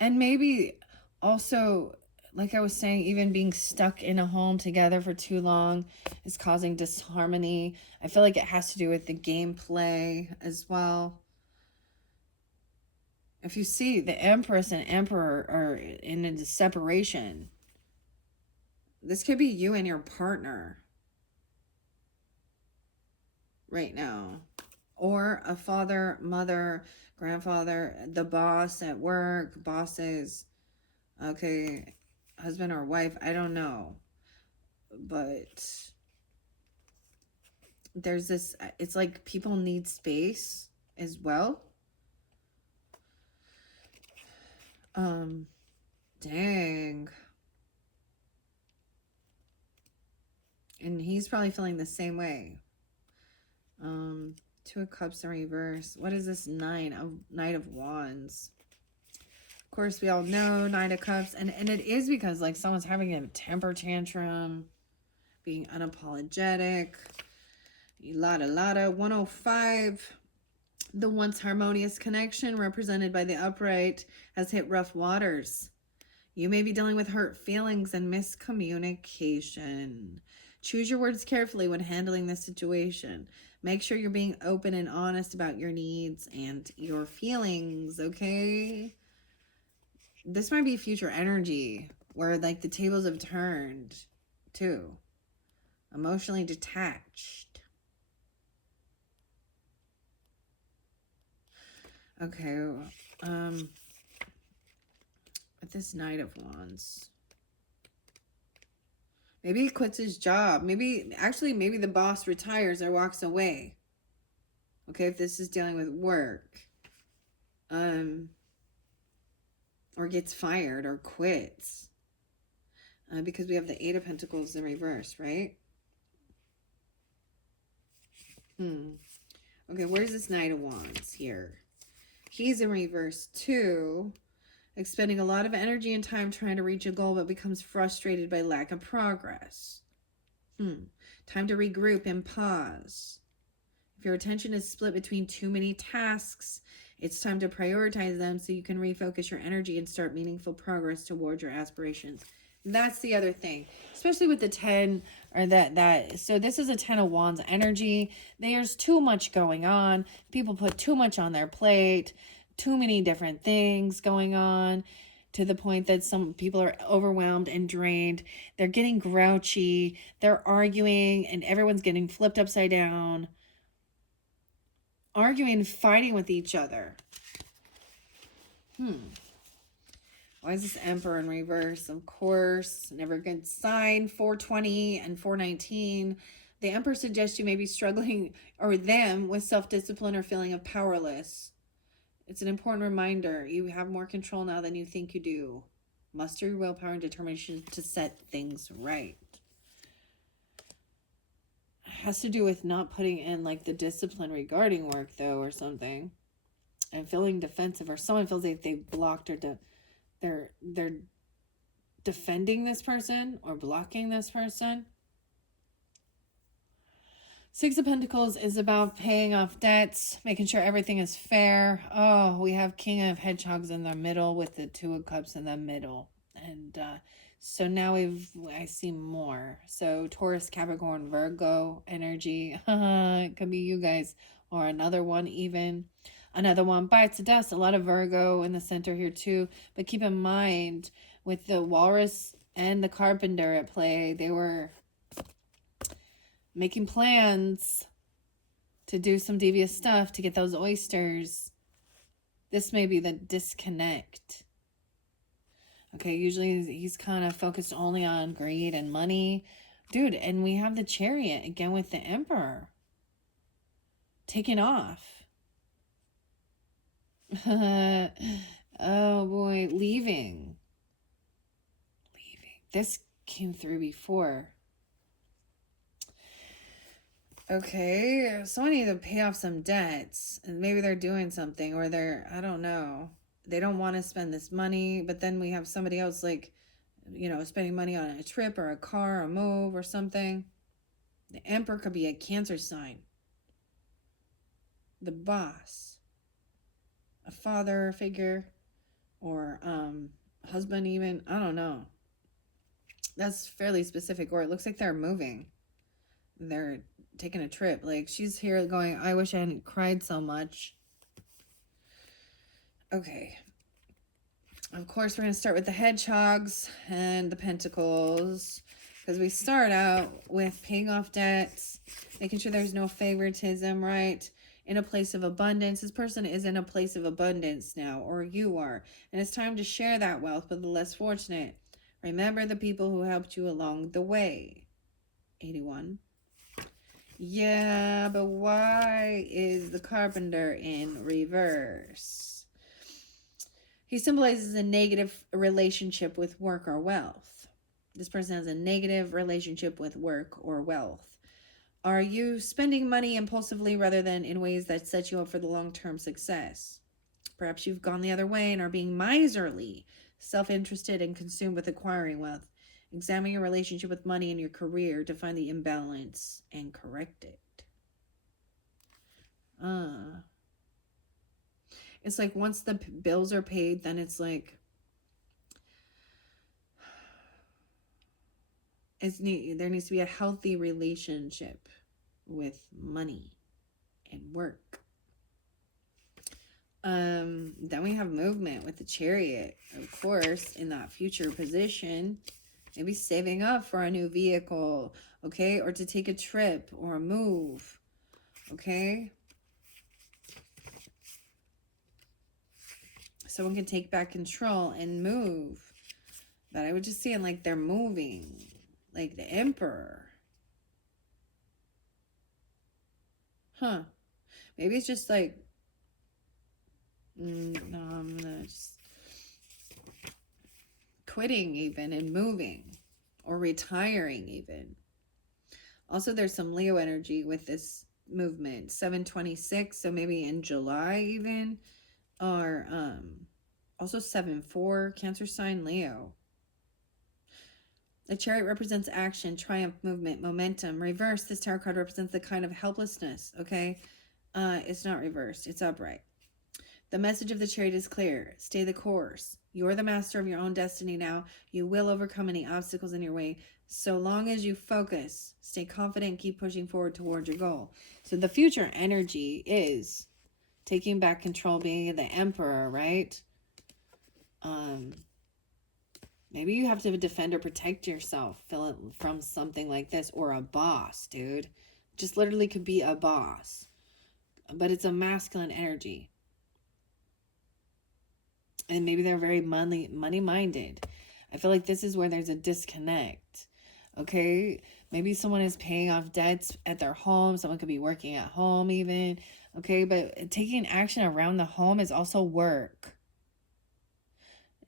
And maybe also, like I was saying, even being stuck in a home together for too long is causing disharmony. I feel like it has to do with the gameplay as well. If you see the Empress and Emperor are in a separation, this could be you and your partner right now. Or a father, mother, grandfather, the boss at work, bosses, okay, husband or wife, I don't know. But there's this, it's like people need space as well. Dang. And he's probably feeling the same way. 2 of Cups in reverse. What is this Knight of Wands? Of course, we all know Knight of Cups. And it is because, like, someone's having a temper tantrum. being unapologetic. Lotta. 105. The once harmonious connection represented by the upright has hit rough waters. You may be dealing with hurt feelings and miscommunication. Choose your words carefully when handling this situation. Make sure you're being open and honest about your needs and your feelings, okay? This might be future energy where like the tables have turned too. Emotionally detached. Okay, with this Knight of Wands. Maybe he quits his job. Maybe the boss retires or walks away. Okay, if this is dealing with work. Or gets fired or quits. Because we have the Eight of Pentacles in reverse, right? Okay, where's this Knight of Wands here? He's in reverse too. Expending a lot of energy and time trying to reach a goal, but becomes frustrated by lack of progress. Time to regroup and pause. If your attention is split between too many tasks, it's time to prioritize them so you can refocus your energy and start meaningful progress towards your aspirations. That's the other thing, especially with the 10 or that. So this is a 10 of Wands energy. There's too much going on. People put too much on their plate, too many different things going on to the point that some people are overwhelmed and drained. They're getting grouchy. They're arguing and everyone's getting flipped upside down. Arguing, fighting with each other. Why is this Emperor in reverse? Of course, never a good sign. 420 and 419. The Emperor suggests you may be struggling, or them, with self-discipline or feeling of powerless. It's an important reminder. You have more control now than you think you do. Muster your willpower and determination to set things right. It has to do with not putting in like the discipline regarding work though, or something. And feeling defensive, or someone feels like they blocked or they're defending this person or blocking this person. Six of Pentacles is about paying off debts, making sure everything is fair. Oh, we have King of Hedgehogs in the middle with the Two of Cups in the middle. And so now I see more. So Taurus, Capricorn, Virgo energy. It could be you guys or another one even. Another one bites the dust. A lot of Virgo in the center here too. But keep in mind, with the Walrus and the Carpenter at play, they were making plans to do some devious stuff to get those oysters. This may be the disconnect. Okay, usually he's kind of focused only on greed and money. Dude, and we have the Chariot again with the Emperor. Taking off. Oh boy, leaving. This came through before. Okay, so I need to pay off some debts, and maybe they're doing something, or I don't know. They don't want to spend this money, but then we have somebody else like, spending money on a trip or a car, a move or something. The Emperor could be a Cancer sign. The boss. A father figure or husband even. I don't know. That's fairly specific. Or it looks like they're moving. They're taking a trip. Like she's here going, I wish I hadn't cried so much. Okay. Of course, we're going to start with the Hedgehogs and the Pentacles. Because we start out with paying off debts. Making sure there's no favoritism, right? In a place of abundance. This person is in a place of abundance now, or you are. And it's time to share that wealth with the less fortunate. Remember the people who helped you along the way. 81. Yeah, but why is the Carpenter in reverse? He symbolizes a negative relationship with work or wealth. This person has a negative relationship with work or wealth. Are you spending money impulsively rather than in ways that set you up for the long-term success? Perhaps you've gone the other way and are being miserly, self-interested, and consumed with acquiring wealth. Examine your relationship with money and your career to find the imbalance and correct it. It's like once the bills are paid, then it's like there needs to be a healthy relationship with money and work. Then we have movement with the Chariot, of course, in that future position. Maybe saving up for a new vehicle, okay? Or to take a trip or a move, okay? Someone can take back control and move. But I would just see it like they're moving, like the Emperor. Huh. Maybe it's just like, no, I'm gonna just quitting even and moving or retiring even. Also, there's some Leo energy with this movement. 7/26, so maybe in July even. Or also 7/4, Cancer sign Leo. The Chariot represents action, triumph, movement, momentum. Reverse, this tarot card represents the kind of helplessness, okay? It's not reversed. It's upright. The message of the Chariot is clear. Stay the course. You're the master of your own destiny now. You will overcome any obstacles in your way. So long as you focus, stay confident, keep pushing forward towards your goal. So the future energy is taking back control, being the Emperor, right? Maybe you have to defend or protect yourself from something like this, or a boss, dude. Just literally could be a boss. But it's a masculine energy. And maybe they're very money-minded. I feel like this is where there's a disconnect. Okay? Maybe someone is paying off debts at their home. Someone could be working at home even. Okay? But taking action around the home is also work.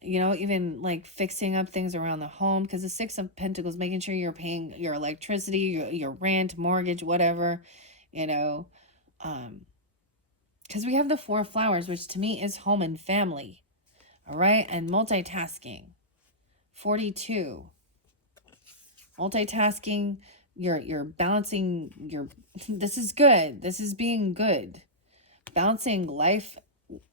You know, even like fixing up things around the home. Because the Six of Pentacles, making sure you're paying your electricity, your rent, mortgage, whatever. You know. Because we have the Four of Flowers, which to me is home and family. All right, and multitasking. 42. Multitasking, you're balancing your this is good. This is being good. Balancing life,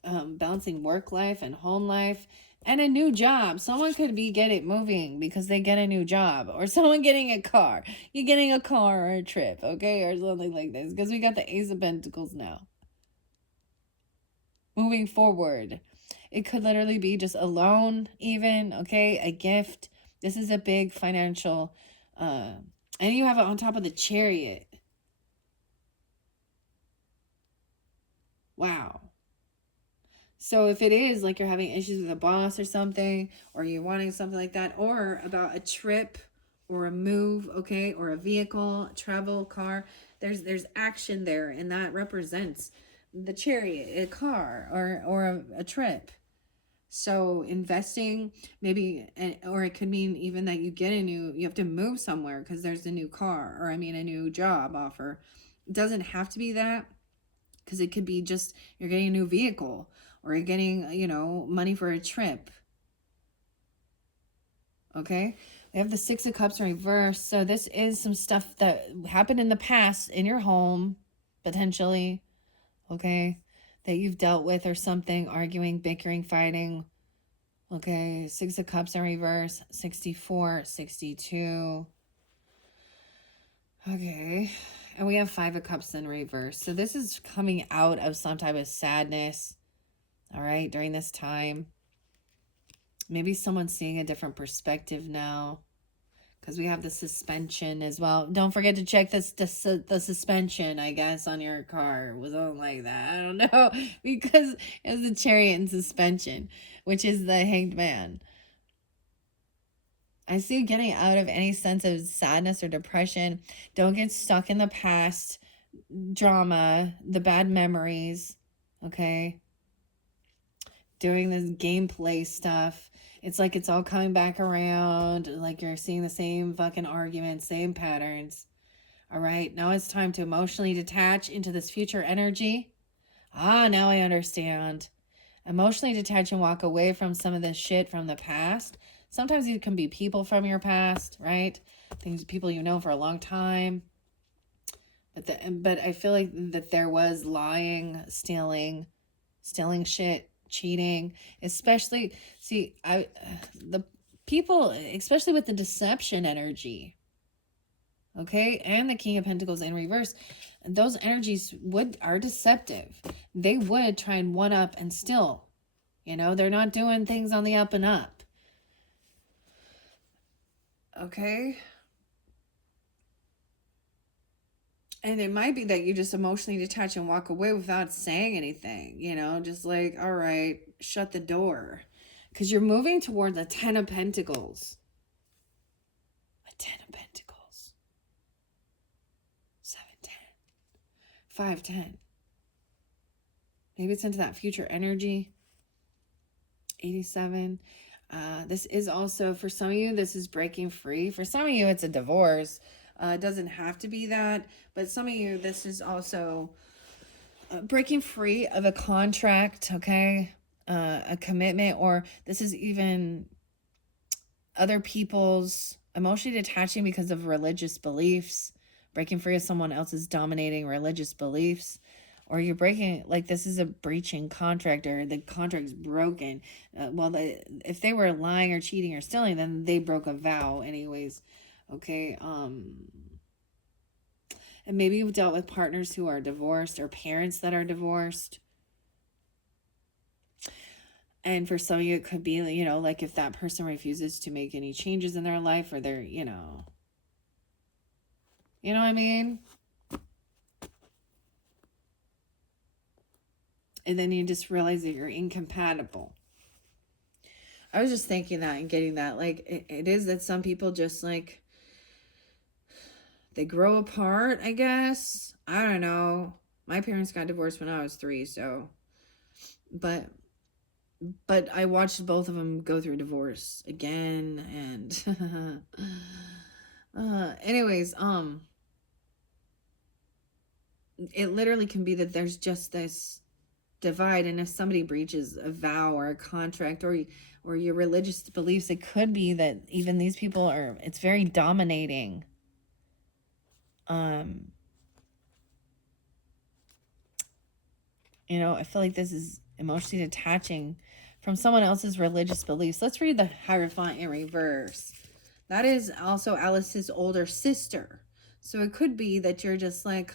balancing work life and home life and a new job. Someone could be moving because they get a new job, or someone getting a car. You're getting a car or a trip, okay, or something like this, because we got the Ace of Pentacles now. Moving forward. It could literally be just a loan even, okay? A gift. This is a big financial, and you have it on top of the Chariot. Wow. So if it is like you're having issues with a boss or something, or you're wanting something like that, or about a trip or a move, okay? Or a vehicle, travel, car, there's action there, and that represents the Chariot, a car or a trip. So investing, maybe, or it could mean even that you have to move somewhere because there's a new car, or a new job offer. It doesn't have to be that, because it could be just you're getting a new vehicle, or you're getting, money for a trip. Okay. We have the Six of Cups in reverse. So this is some stuff that happened in the past in your home, potentially. Okay. That you've dealt with or something, arguing, bickering, fighting. Okay, Six of Cups in reverse, 64, 62. Okay, and we have Five of Cups in reverse. So this is coming out of some type of sadness, all right, during this time. Maybe someone's seeing a different perspective now, because we have the suspension as well. Don't forget to check the suspension, I guess, on your car. Was something like that. I don't know. Because it's the Chariot and suspension, which is the Hanged Man. I see you getting out of any sense of sadness or depression. Don't get stuck in the past drama, the bad memories, okay? Doing this gameplay stuff. It's like it's all coming back around, like you're seeing the same fucking arguments, same patterns. All right, now it's time to emotionally detach into this future energy. Now I understand. Emotionally detach and walk away from some of this shit from the past Sometimes these can be people from your past, right? Things, people you know for a long time. But I feel like that there was lying, stealing shit, cheating, especially, the people, especially with the deception energy, okay, and the King of Pentacles in reverse, those energies are deceptive. They would try and one up and steal. They're not doing things on the up and up. Okay. And it might be that you just emotionally detach and walk away without saying anything, just like, all right, shut the door. Because you're moving towards a 10 of Pentacles. A 10 of Pentacles. 7, 10. 5, 10. Maybe it's into that future energy. 87. This is also, for some of you, this is breaking free. For some of you, it's a divorce. It doesn't have to be that, but some of you, this is also breaking free of a contract, okay? A commitment, or this is even other people's emotionally detaching because of religious beliefs, breaking free of someone else's dominating religious beliefs, or you're breaking, like this is a breaching contract, or the contract's broken. If they were lying or cheating or stealing, then they broke a vow anyways. Okay, and maybe you've dealt with partners who are divorced or parents that are divorced. And for some of you, it could be, like if that person refuses to make any changes in their life, or they're, you know what I mean? And then you just realize that you're incompatible. I was just thinking that and getting that, like, it is that some people just, like, they grow apart, I guess. I don't know. My parents got divorced when I was 3, so. But I watched both of them go through divorce again, and anyways, it literally can be that there's just this divide, and if somebody breaches a vow or a contract, or your religious beliefs, it could be that even these people it's very dominating. I feel like this is emotionally detaching from someone else's religious beliefs. Let's read the Hierophant in reverse. That is also Alice's older sister. So it could be that you're just like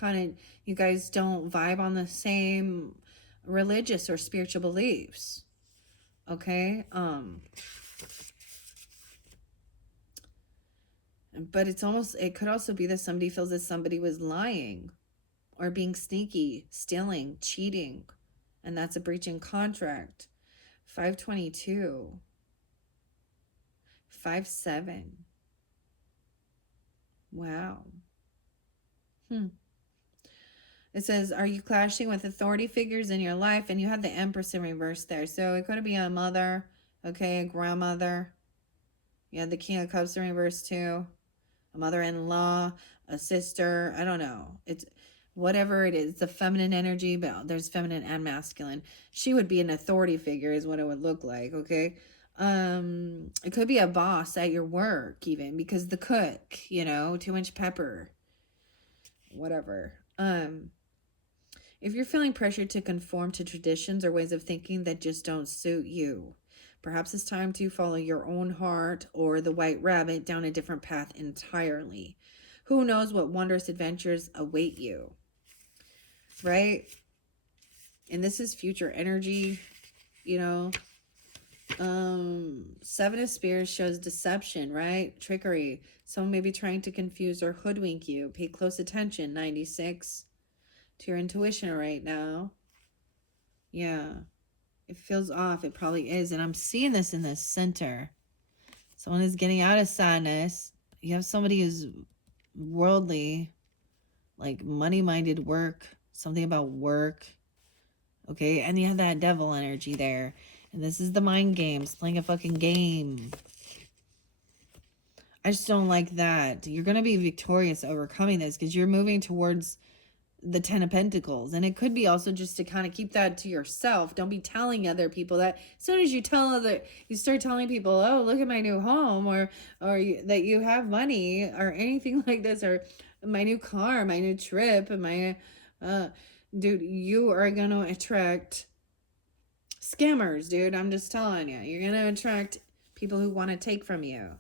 you guys don't vibe on the same religious or spiritual beliefs. Okay? But it could also be that somebody feels that somebody was lying or being sneaky, stealing, cheating, and that's a breaching contract. 522. 5-7. Wow. It says, are you clashing with authority figures in your life? And you have the Empress in reverse there. So it could be a mother, okay, a grandmother. You have the King of Cups in reverse too. A mother-in-law, a sister, I don't know. It's whatever it is. It's a feminine energy, but there's feminine and masculine. She would be an authority figure is what it would look like, okay? It could be a boss at your work even, because the cook, 2-inch pepper, whatever. If you're feeling pressured to conform to traditions or ways of thinking that just don't suit you, perhaps it's time to follow your own heart or the white rabbit down a different path entirely. Who knows what wondrous adventures await you, right? And this is future energy, 7 of Spears shows deception, right? Trickery. Someone may be trying to confuse or hoodwink you. Pay close attention, 96. To your intuition right now. Yeah. It feels off. It probably is. And I'm seeing this in the center. Someone is getting out of sadness. You have somebody who's worldly, like money-minded work. Something about work. Okay. And you have that devil energy there. And this is the mind games. Playing a fucking game. I just don't like that. You're going to be victorious overcoming this because you're moving towards the Ten of Pentacles. And it could be also just to kind of keep that to yourself. Don't be telling other people that. As soon as you start telling people, oh, look at my new home, or that you have money or anything like this, or my new car, my new trip, my dude, you are gonna attract scammers, dude. I'm just telling you. You're gonna attract people who want to take from you.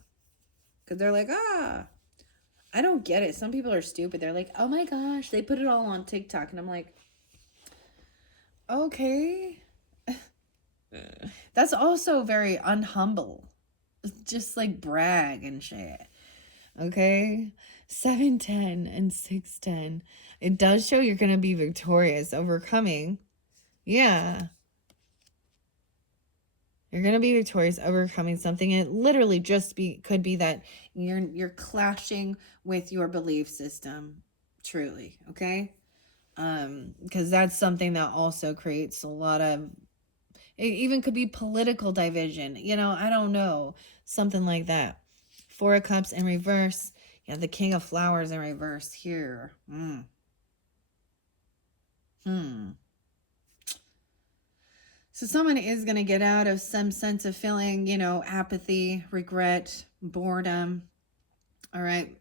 Because they're like, I don't get it. Some people are stupid. They're like, oh my gosh, they put it all on TikTok. And I'm like, okay. That's also very unhumble. Just like brag and shit. Okay? 710 and 610. It does show you're going to be victorious, overcoming. Yeah. You're going to be victorious, overcoming something. It literally just could be that you're clashing with your belief system. Truly. Okay? Because that's something that also creates a lot of, it even could be political division. You know, I don't know. Something like that. 4 of Cups in reverse. Yeah, the King of Flowers in reverse here. So someone is going to get out of some sense of feeling, you know, apathy, regret, boredom. All right.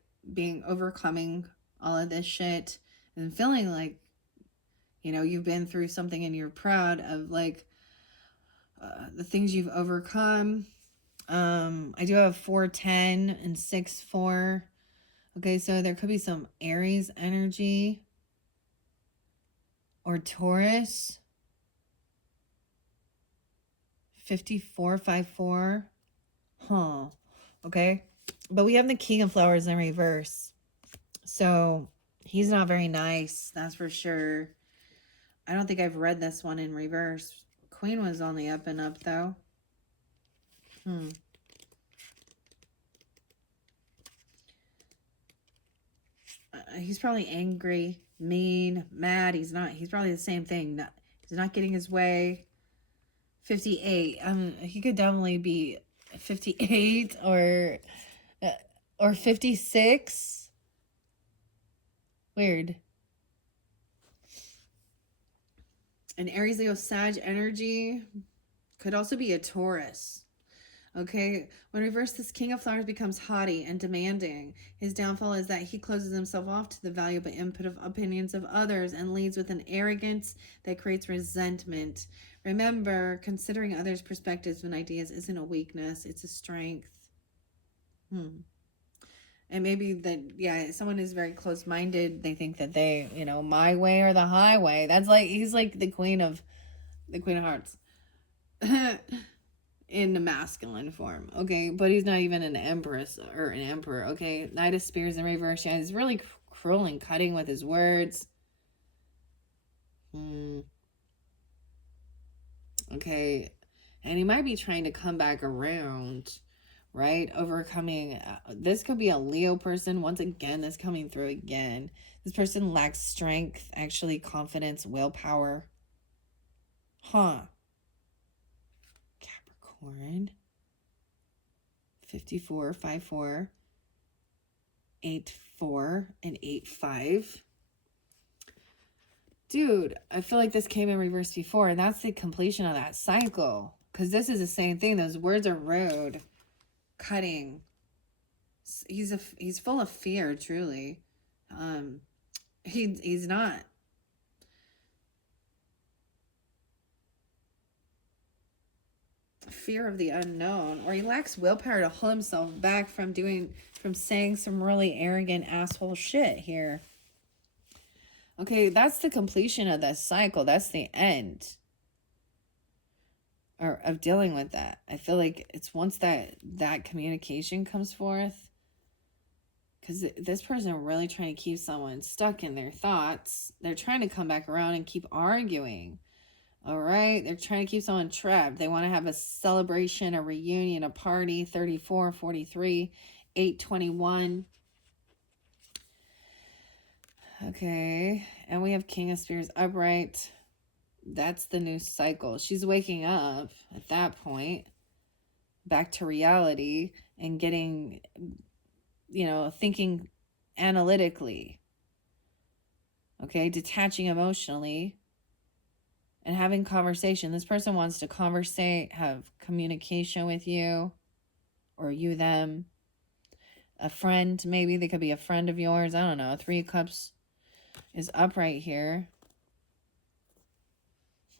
Overcoming all of this shit and feeling like, you know, you've been through something and you're proud of like the things you've overcome. I do have 410 and 6-4. Okay. So there could be some Aries energy or Taurus. 5454. Huh. Okay. But we have the King of Flowers in reverse. So he's not very nice. That's for sure. I don't think I've read this one in reverse. Queen was on the up and up though. He's probably angry, mean, mad. He's probably the same thing. He's not getting his way. 58. He could definitely be 58 or 56. Weird. An Aries, Leo, Sag energy could also be a Taurus. Okay, when reversed, this King of Flowers becomes haughty and demanding. His downfall is that he closes himself off to the valuable input of opinions of others and leads with an arrogance that creates resentment. Remember, considering others' perspectives and ideas isn't a weakness, it's a strength. And maybe that, yeah, someone is very close-minded. They think that they, you know, my way or the highway. That's like, he's like the Queen of Hearts. In the masculine form, okay? But he's not even an empress or an emperor, okay? Knight of Spears in reverse. Yeah, he's really cruel and cutting with his words. Okay, and he might be trying to come back around, right? Overcoming. This could be a Leo person. Once again, this coming through again. This person lacks strength, actually, confidence, willpower. Capricorn. 54, 54, 84, and 85. Dude, I feel like this came in reverse before, and that's the completion of that cycle. Because this is the same thing. Those words are rude, cutting. He's full of fear, truly. He's not. Fear of the unknown, or he lacks willpower to hold himself back from saying some really arrogant asshole shit here. Okay, that's the completion of that cycle. That's the end of dealing with that. I feel like it's once that communication comes forth, because this person really trying to keep someone stuck in their thoughts. They're trying to come back around and keep arguing. All right, they're trying to keep someone trapped. They want to have a celebration, a reunion, a party. 34, 43, 821. Okay, and we have King of Spears upright. That's the new cycle. She's waking up at that point, back to reality and getting, you know, thinking analytically. Okay, detaching emotionally and having conversation. This person wants to conversate, have communication with you, or you them. A friend, maybe they could be a friend of yours. I don't know. 3 of Cups is upright here.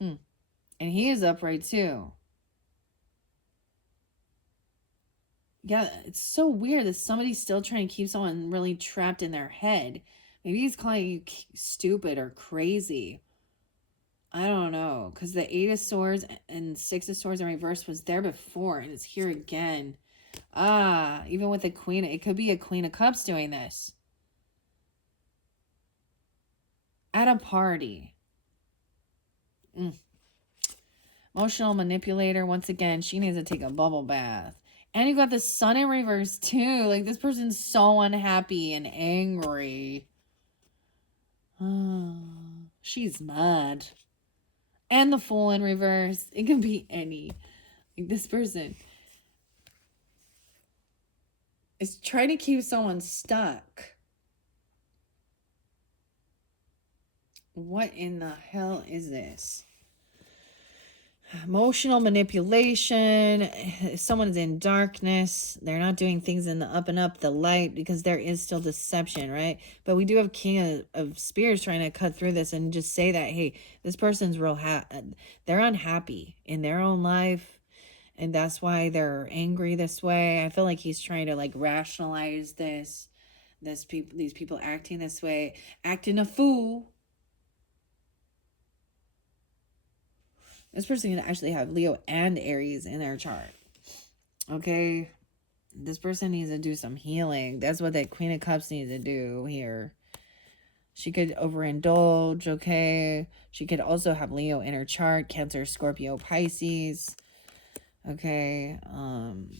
And he is upright too. Yeah, it's so weird that somebody's still trying to keep someone really trapped in their head. Maybe he's calling you stupid or crazy. I don't know. Because the 8 of Swords and 6 of Swords in reverse was there before. And it's here again. Even with the Queen. It could be a Queen of Cups doing this. At a party. Emotional manipulator. Once again, she needs to take a bubble bath. And you got the Sun in reverse too. Like, this person's so unhappy and angry. She's mad. And the Fool in reverse. It can be any. Like, this person is trying to keep someone stuck. What in the hell is this? Emotional manipulation. Someone is in darkness. They're not doing things in the up and up, the light, because there is still deception, right? But we do have King of Spears trying to cut through this and just say that, hey, this person's they're unhappy in their own life. And that's why they're angry this way. I feel like he's trying to like rationalize these people acting this way, acting a fool. This person can actually have Leo and Aries in their chart. Okay. This person needs to do some healing. That's what that Queen of Cups needs to do here. She could overindulge, okay? She could also have Leo in her chart. Cancer, Scorpio, Pisces. Okay.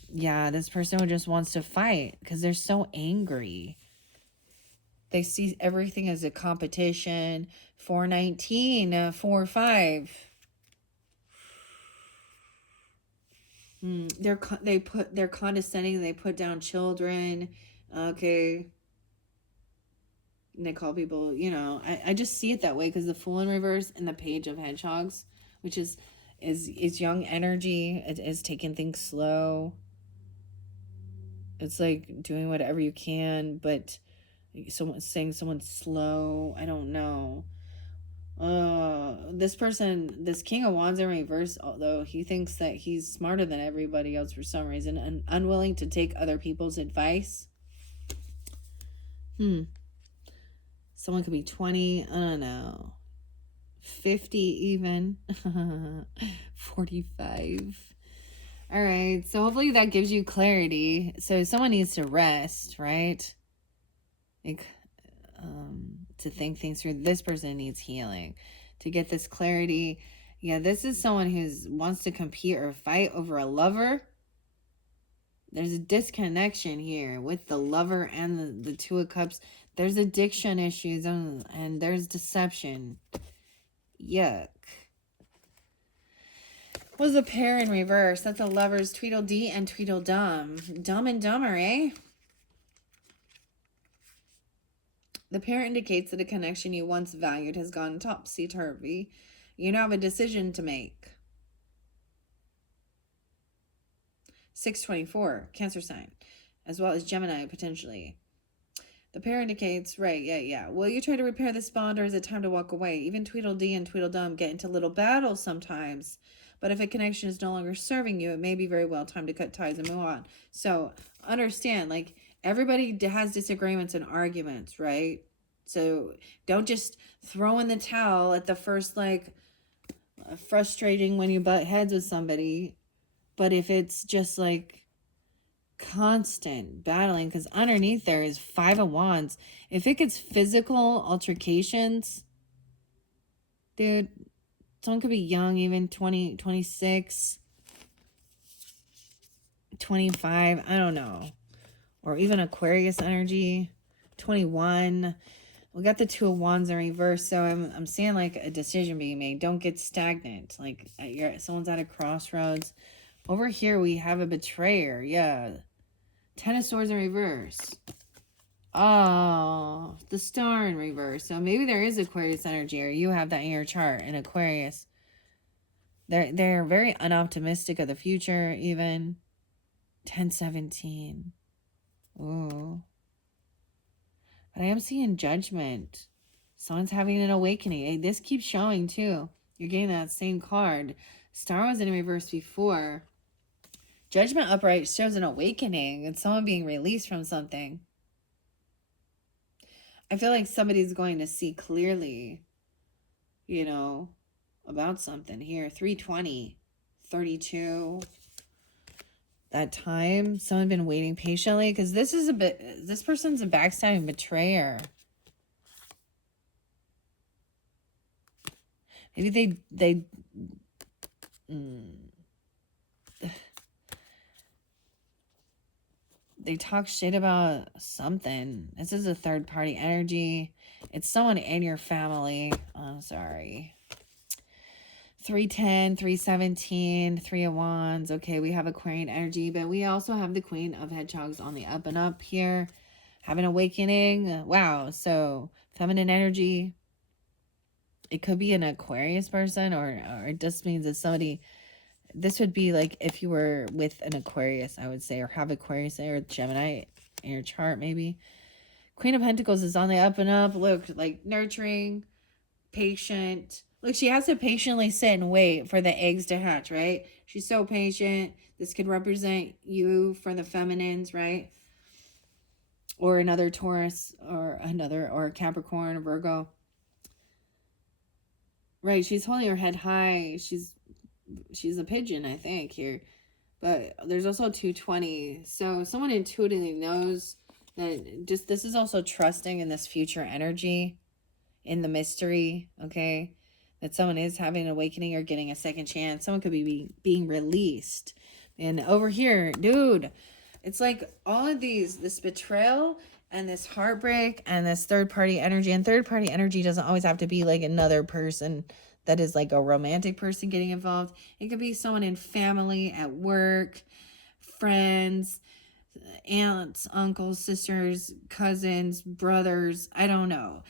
Yeah, this person just wants to fight because they're so angry. They see everything as a competition. 419, 4-5. They're condescending. They put down children. Okay. And they call people, you know, I just see it that way because the Fool in reverse and the Page of Hedgehogs, which is young energy. It is taking things slow. It's like doing whatever you can, but someone's saying someone's slow. I don't know. This person, this King of Wands in reverse, although he thinks that he's smarter than everybody else for some reason and unwilling to take other people's advice. Someone could be 20, I don't know, 50 even, 45. All right, so hopefully that gives you clarity. So someone needs to rest, right? Like, to think things through. This person needs healing to get this clarity. Yeah, this is someone who wants to compete or fight over a lover. There's a disconnection here with the lover and the 2 of Cups. There's addiction issues and there's deception. Yuck. What was a pair in reverse? That's a Lovers, Tweedledee and Tweedledum. Dumb and Dumber, eh? The pair indicates that a connection you once valued has gone topsy-turvy. You now have a decision to make. 624, Cancer sign, as well as Gemini, potentially. The pair indicates, right, yeah. Will you try to repair this bond, or is it time to walk away? Even Tweedledee and Tweedledum get into little battles sometimes. But if a connection is no longer serving you, it may be very well time to cut ties and move on. So understand, like, everybody has disagreements and arguments, right? So don't just throw in the towel at the first, like, frustrating when you butt heads with somebody. But if it's just like constant battling, because underneath there is 5 of Wands. If it gets physical altercations, dude, someone could be young, even 20, 26, 25, I don't know. Or even Aquarius energy, 21. We got the 2 of Wands in reverse, so I'm seeing like a decision being made. Don't get stagnant. Like someone's at a crossroads. Over here we have a betrayer. Yeah. 10 of Swords in reverse. Oh, the star in reverse. So maybe there is Aquarius energy, or you have that in your chart in Aquarius. They're very unoptimistic of the future, even. 1017. Ooh. But I am seeing judgment. Someone's having an awakening. Hey, this keeps showing too. You're getting that same card. Star was in reverse before. Judgment upright shows an awakening and someone being released from something. I feel like somebody's going to see clearly, you know, about something here. 320, 32. That time, someone been waiting patiently, because this person's a backstabbing betrayer. Maybe they talk shit about something. This is a third party energy. It's someone in your family. I'm sorry. 310, 317, 3 of Wands. Okay, we have Aquarian energy, but we also have the Queen of Hedgehogs on the up and up here. Have an awakening. Wow. So feminine energy. It could be an Aquarius person, or it just means that somebody, this would be like if you were with an Aquarius, I would say, or have Aquarius or Gemini in your chart, maybe. Queen of Pentacles is on the up and up. Look, like nurturing, patient. Look, she has to patiently sit and wait for the eggs to hatch, right? She's so patient. This could represent you for the feminines, right? Or another Taurus, or Capricorn, or Virgo. Right, she's holding her head high. She's a pigeon, I think, here. But there's also 220. So someone intuitively knows that just this is also trusting in this future energy, in the mystery, okay? That someone is having an awakening or getting a second chance. Someone could be being released. And over here, dude, it's like all of this betrayal and this heartbreak and this third-party energy. And third-party energy doesn't always have to be like another person that is like a romantic person getting involved. It could be someone in family, at work, friends, aunts, uncles, sisters, cousins, brothers. I don't know.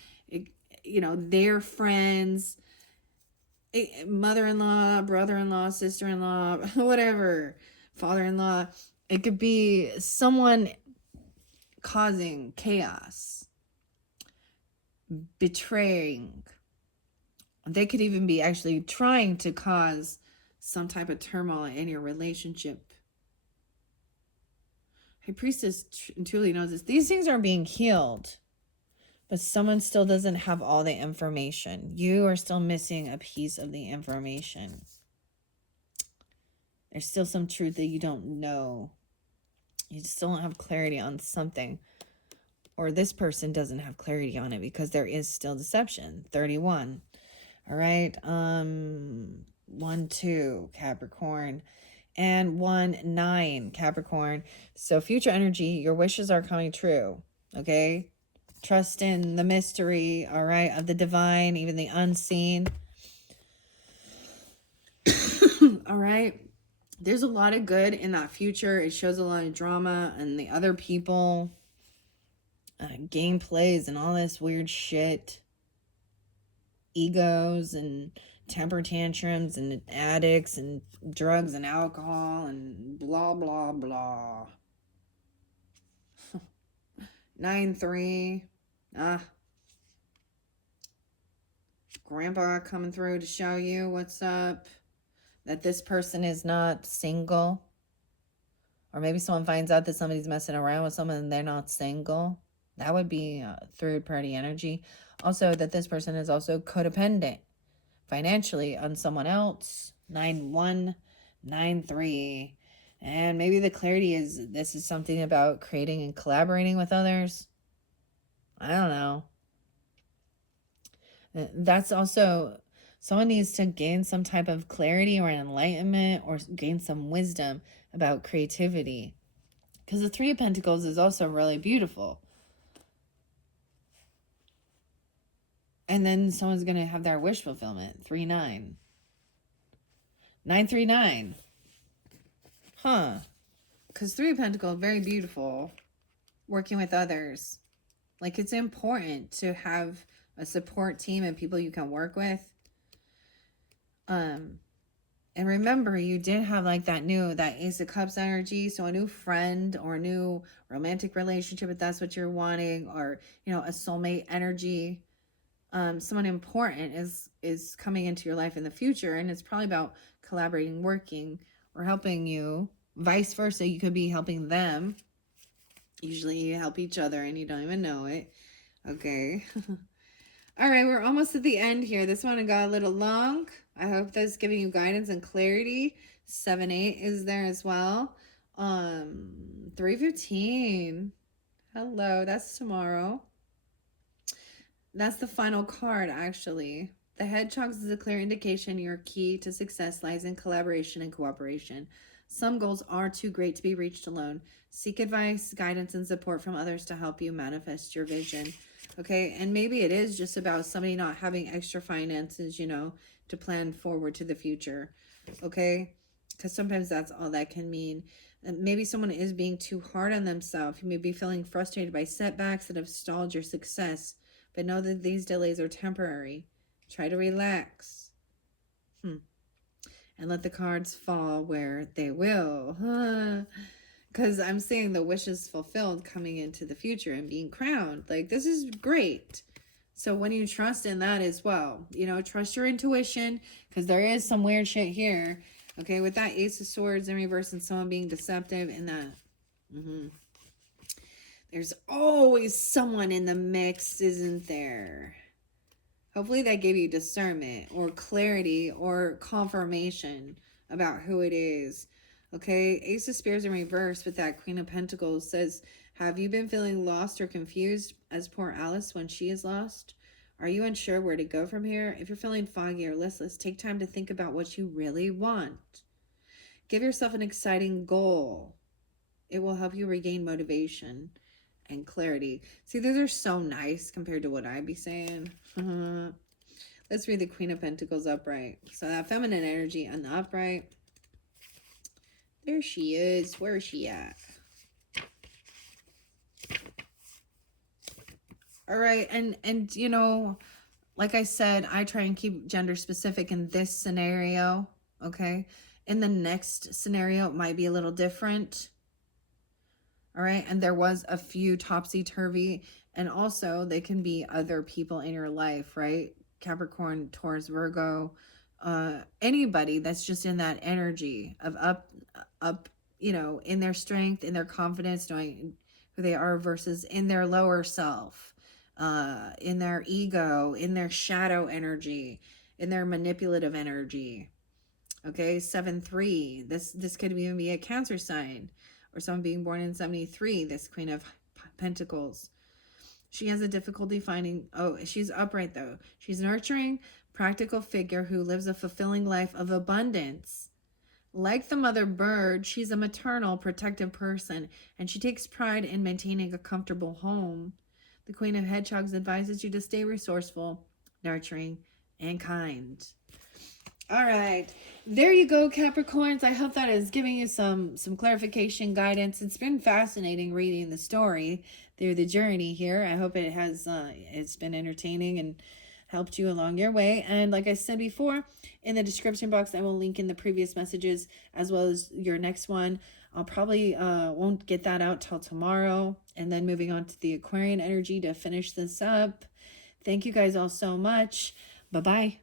Their friends, mother-in-law, brother-in-law, sister-in-law, whatever, father-in-law. It could be someone causing chaos, betraying. They could even be actually trying to cause some type of turmoil in your relationship. High Priestess truly knows this. These things are being healed, but someone still doesn't have all the information. You are still missing a piece of the information. There's still some truth that you don't know. You still don't have clarity on something. Or this person doesn't have clarity on it because there is still deception. 31. All right. 1, 2, Capricorn. And 1, 9, Capricorn. So future energy, your wishes are coming true. Okay. Trust in the mystery, all right, of the divine, even the unseen. All right. There's a lot of good in that future. It shows a lot of drama and the other people, gameplays and all this weird shit. Egos and temper tantrums and addicts and drugs and alcohol and blah, blah, blah. 9-3. Grandpa coming through to show you what's up. That this person is not single. Or maybe someone finds out that somebody's messing around with someone and they're not single. That would be third party energy. Also, that this person is also codependent financially on someone else. 9-1, 9-3. And maybe the clarity is this is something about creating and collaborating with others. I don't know. That's also, someone needs to gain some type of clarity or enlightenment or gain some wisdom about creativity. Because the 3 of Pentacles is also really beautiful. And then someone's going to have their wish fulfillment. 3-9. 9-3-9. Huh. Because 3 of Pentacles, very beautiful. Working with others. Like, it's important to have a support team and people you can work with. And remember, you did have like that Ace of Cups energy. So a new friend or a new romantic relationship, if that's what you're wanting, or, you know, a soulmate energy. Someone important is coming into your life in the future, and it's probably about collaborating, working, or helping you. Vice versa, you could be helping them. Usually you help each other and you don't even know it. Okay. All right, we're almost at the end here. This one got a little long. I hope that's giving you guidance and clarity. 7-8 is there as well. 315. Hello, that's tomorrow. That's the final card, actually. The hedgehogs is a clear indication your key to success lies in collaboration and cooperation. Some goals are too great to be reached alone. Seek advice, guidance, and support from others to help you manifest your vision. Okay, and maybe it is just about somebody not having extra finances, you know, to plan forward to the future. Okay, because sometimes that's all that can mean. And maybe someone is being too hard on themselves. You may be feeling frustrated by setbacks that have stalled your success, but know that these delays are temporary. Try to relax. And let the cards fall where they will. Because I'm seeing the wishes fulfilled coming into the future and being crowned. Like, this is great. So when you trust in that as well, you know, trust your intuition, because there is some weird shit here. Okay, with that Ace of Swords in reverse and someone being deceptive and that. There's always someone in the mix, isn't there? Hopefully that gave you discernment or clarity or confirmation about who it is. Okay, Ace of Spears in reverse with that Queen of Pentacles says, have you been feeling lost or confused as poor Alice when she is lost? Are you unsure where to go from here? If you're feeling foggy or listless, take time to think about what you really want. Give yourself an exciting goal. It will help you regain motivation and clarity. See, those are so nice compared to what I'd be saying. Let's read the Queen of Pentacles upright. So that feminine energy on the upright. There she is. Where is she at? All right. And you know, like I said, I try and keep gender specific in this scenario. Okay. In the next scenario, it might be a little different. All right. And there was a few topsy-turvy, and also they can be other people in your life, right? Capricorn, Taurus, Virgo, anybody that's just in that energy of up, you know, in their strength, in their confidence, knowing who they are versus in their lower self, in their ego, in their shadow energy, in their manipulative energy. Okay. 7-3. This could even be a Cancer sign, or someone being born in 73, this Queen of Pentacles. She has a difficulty finding, she's upright though. She's a nurturing, practical figure who lives a fulfilling life of abundance. Like the mother bird, she's a maternal, protective person, and she takes pride in maintaining a comfortable home. The Queen of Hedgehogs advises you to stay resourceful, nurturing, and kind. All right, there you go, Capricorns. I hope that is giving you some clarification, guidance. It's been fascinating reading the story through the journey here. I hope it has it's been entertaining and helped you along your way. And like I said before, in the description box, I will link in the previous messages as well as your next one. I'll probably won't get that out till tomorrow. And then moving on to the Aquarian energy to finish this up. Thank you guys all so much. Bye-bye.